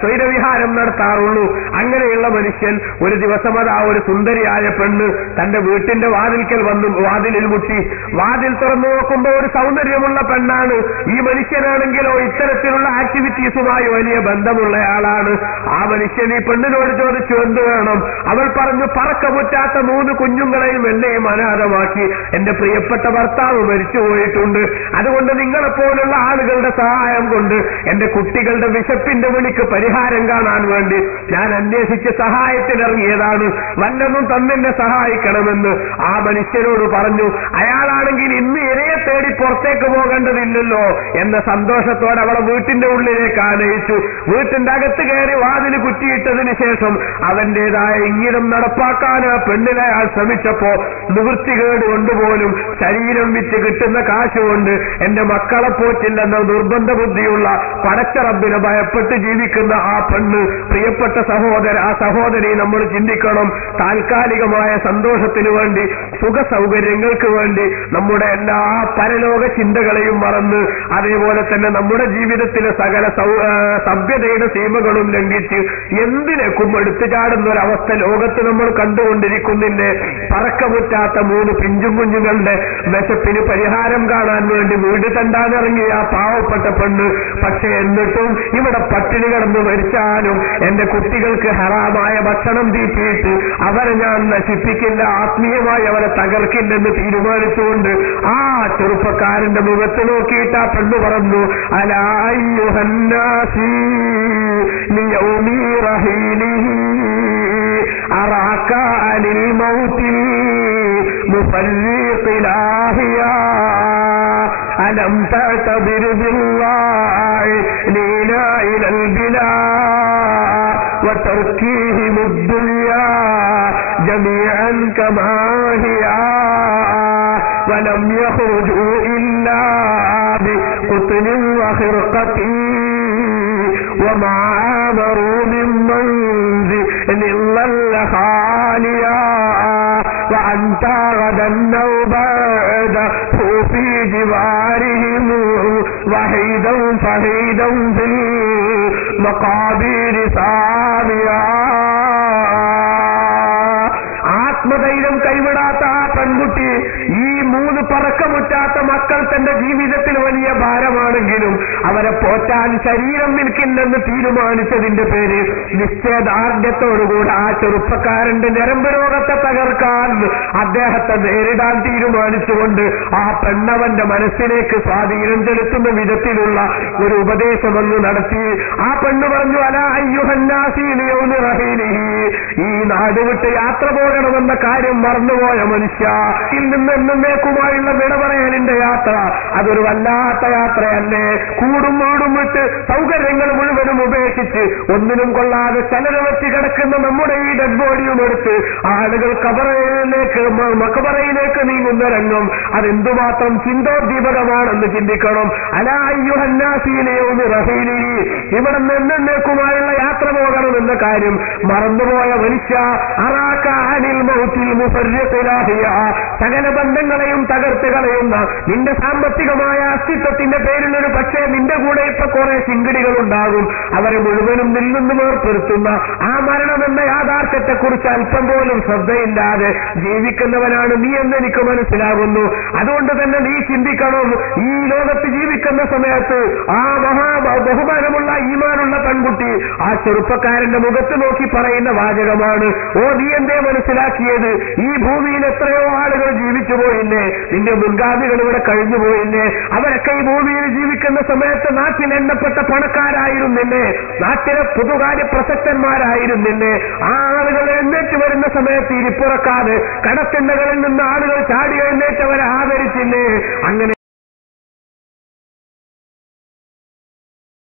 സ്വൈരവിഹാരം നടത്താറുള്ളൂ. അങ്ങനെയുള്ള മനുഷ്യൻ ഒരു ദിവസം അതാ ഒരു സുന്ദരിയായ പെണ്ണ് തന്റെ വീട്ടിന്റെ വാതിൽക്കൽ വന്നു വാതിലിൽ മുട്ടി. വാതിൽ തുറന്നു നോക്കുമ്പോൾ ഒരു സൗന്ദര്യമുള്ള പെണ്ണാണ്. ഈ മനുഷ്യനാണെങ്കിലോ ഇത്തരത്തിലുള്ള ആക്ടിവിറ്റീസുമായി വലിയ ബന്ധമുള്ളയാളാണ്. ആ മനുഷ്യൻ ഈ പെണ്ണിനോട് ചോദിച്ചു, എന്ത് വേണം? അവൾ പറഞ്ഞു, പറക്കമുറ്റാത്ത 3 കുഞ്ഞുങ്ങളെയും എന്നെയും അനാഥമാക്കി എന്റെ പ്രിയപ്പെട്ട ഭർത്താവ് മരിച്ചുപോയിട്ടുണ്ട്. അതുകൊണ്ട് നിങ്ങളെപ്പോലുള്ള ആളുകളുടെ സഹായം കൊണ്ട് എന്റെ കുട്ടികളുടെ വിശപ്പിന്റെ വിളിക്ക് പരിഹാരം കാണാൻ വേണ്ടി ഞാൻ അന്വേഷിച്ച് സഹായത്തിനിറങ്ങിയതാണ്. വല്ലതും തന്നെ സഹായിക്കണമെന്ന് ആ മനുഷ്യനോട് പറഞ്ഞു. അയാളാണെങ്കിൽ ഇന്ന് ഇരയെ തേടി പുറത്തേക്ക് പോകേണ്ടതില്ലല്ലോ എന്ന സന്തോഷത്തോടെ അവളെ വീട്ടിന്റെ ഉള്ളിലേക്ക് ആനയിച്ചു. വീട്ടിന്റെ അകത്ത് കയറി വാതിൽ കുറ്റിയിട്ടതിന് ശേഷം അവന്റേതായ ഇംഗിതം നടപ്പാക്കാൻ ആ പെണ്ണിനെ അയാൾ ശ്രമിച്ചപ്പോ നിവൃത്തികേട് കൊണ്ടുപോലും ശരീരം വിറ്റ് കിട്ടുന്ന കാശുകൊണ്ട് എന്റെ മക്കളെ പോറ്റില്ലെന്ന നിർബന്ധ ബുദ്ധിയുള്ള പടച്ച റബ്ബിനെ ഭയപ്പെട്ട് ജീവിക്കുന്ന ആ പെണ്ണ്, പ്രിയപ്പെട്ട സഹോദര, ആ സഹോദരി നമ്മൾ ചിന്തിക്കണം. താൽക്കാലികമായ സന്തോഷത്തിന് വേണ്ടി, സുഖ സൗകര്യങ്ങൾക്ക് വേണ്ടി നമ്മുടെ എല്ലാ പരലോക ചിന്തകളെയും മറന്ന്, അതേപോലെ തന്നെ നമ്മുടെ ജീവിതത്തിലെ സകല സഭ്യതയുടെ സീമകളും ലംഘിച്ച് എന്തിനേക്കും എടുത്തു ചാടുന്ന ഒരവസ്ഥ ലോകത്ത് നമ്മൾ കണ്ടുകൊണ്ടിരിക്കുന്നില്ലേ? പറക്കമുറ്റാത്ത 3 പിഞ്ചും കുഞ്ഞുങ്ങളുടെ വിശപ്പിന് പരിഹാരം കാണാൻ വേണ്ടി വീട് തണ്ടാനിറങ്ങിയ ആ പാവപ്പെട്ട പെണ്ണ്. പക്ഷെ എന്നിട്ടും ഇവിടെ പട്ടിണി കിടന്ന് മരിച്ചാലും എന്റെ കുട്ടികൾക്ക് ഹറാമായ ഭക്ഷണം തീറ്റിയിട്ട് അവരെ ഞാൻ നശിപ്പിക്കില്ല, ആത്മീയമായി അവരെ തകർക്കില്ലെന്ന് തീരുമാനിച്ചുകൊണ്ട് ആ ചെറുപ്പക്കാരന്റെ മുഖത്ത് നോക്കിയിട്ട് ആ പെണ്ണ് പറഞ്ഞു, അലാ അയ്യുഹന്നാസി ലിയൗമി റഹീലിഹി അറാക അനിൽ മൗതിൽ മുഫല്ലിഖ ലാഹിയാ അലം തഅതബിർ ബില്ലാഹി ലീനാ ഇലൽ ബിലാ വതർകീഹിം الدنيا جميعا كما هي ولم يخرجوا إلا بقتل وخرقة وما آمروا من منزل إلا خاليا وأنت غدا أو بعده في جوارهم وحيدا فحيدا في المقابر ساميا. ആത്മധൈര്യം കൈവിടാത്ത ആ പെൺകുട്ടി ഈ 3 പറക്കമുറ്റാത്ത മക്കൾ തന്റെ ജീവിതത്തിൽ വലിയ ഭാരമാണെങ്കിലും അവരെ പോറ്റാൻ ശരീരം നിൽക്കില്ലെന്ന് തീരുമാനിച്ചതിന്റെ പേര് നിശ്ചയദാർഢ്യത്തോടുകൂടി ആ ചെറുപ്പക്കാരന്റെ ഞരമ്പ് രോഗത്തെ തകർക്കാൻ അദ്ദേഹത്തെ നേരിടാൻ തീരുമാനിച്ചുകൊണ്ട് ആ പെണ്ണവന്റെ മനസ്സിലേക്ക് സ്വാധീനം ചെലുത്തുന്ന വിധത്തിലുള്ള ഒരു ഉപദേശമെന്ന് നടത്തി. ആ പെണ്ണ് പറഞ്ഞു, അലാ അയ്യുഹന്നാസി ലിയൗമി റഹീലിഹി, ഈ നാട് വിട്ട് യാത്ര പോകണമെന്ന കാര്യം മറന്നുപോയ മനുഷ്യ, ഇതിൽ നിന്ന് എന്നേക്കുമായുള്ള വിട പറയലിന്റെ യാത്ര അതൊരു വല്ലാത്ത യാത്രയല്ലേ. കൂടും വീടും വിട്ട് സൗകര്യങ്ങൾ മുഴുവനും ഉപേക്ഷിച്ച് ഒന്നിനും കൊള്ളാതെ ചലനവറ്റി കിടക്കുന്ന നമ്മുടെ ഈ ഡെഡ് ബോഡിയും എടുത്ത് ആളുകൾ മഖബറയിലേക്ക് നീങ്ങുന്ന രംഗം അതെന്തുമാത്രം ചിന്തോദ്ദീപകമാണെന്ന് ചിന്തിക്കണം. അലാ അയ്യുഹന്നാസി ലിയൗമി റഹീലിഹി, ഇവിടെ നിന്ന് എന്നേക്കുമായുള്ള യാത്ര പോകണമെന്ന കാര്യം മറന്നുപോയ മനുഷ്യ, അറാക അനിൽ മൗതിൽ മുഫർരിഖ ലാഹിയ, സകല ബന്ധങ്ങളെയും തകർത്ത് കളയുന്ന നിന്റെ സാമ്പത്തികമായ അസ്തിത്വത്തിന്റെ പേരിൽ ഒരു പക്ഷേ നിന്റെ കൂടെ ഇപ്പൊ കുറെ ചിങ്കിടികൾ ഉണ്ടാകും, അവരെ മുഴുവനും നിന്നും ഏർപ്പെടുത്തുന്ന ആ മരണമെന്ന യാഥാർത്ഥ്യത്തെക്കുറിച്ച് അല്പം പോലും ശ്രദ്ധയില്ലാതെ ജീവിക്കുന്നവനാണ് നീ എന്ന് എനിക്ക് മനസ്സിലാകുന്നു. അതുകൊണ്ട് തന്നെ നീ ചിന്തിക്കണം, ഈ ലോകത്ത് ജീവിക്കുന്ന സമയത്ത് ആ ബഹുമാനമുള്ള ഈമാനുള്ള പെൺകുട്ടി ആ ചെറുപ്പക്കാരന്റെ മുഖത്ത് നോക്കി പറയുന്ന വാചകമാണ്, ഓ നീ എന്തേ മനസ്സിലാക്കിയത്, ഈ ഭൂമിയിൽ എത്രയോ ആളുകൾ ജീവിച്ചു പോയില്ലേ, നിന്റെ മുൻഗാമികൾ ഇവിടെ കഴിഞ്ഞു പോയില്ലേ, അവരൊക്കെ ഈ ഭൂമിയിൽ ജീവിക്കുന്ന സമയത്ത് നാട്ടിൽ എണ്ണപ്പെട്ട പണക്കാരായിരുന്നില്ലേ, നാട്ടിലെ പൊതുകാര്യ പ്രസക്തന്മാരായിരുന്നില്ലേ, ആ ആളുകൾ എഴുന്നേറ്റ് വരുന്ന സമയത്ത് ഇരിപ്പുറക്കാതെ കടത്തിണ്ടകളിൽ നിന്ന് ആളുകൾ ചാടി എഴുന്നേറ്റവരെ ആദരിച്ചില്ലേ. അങ്ങനെ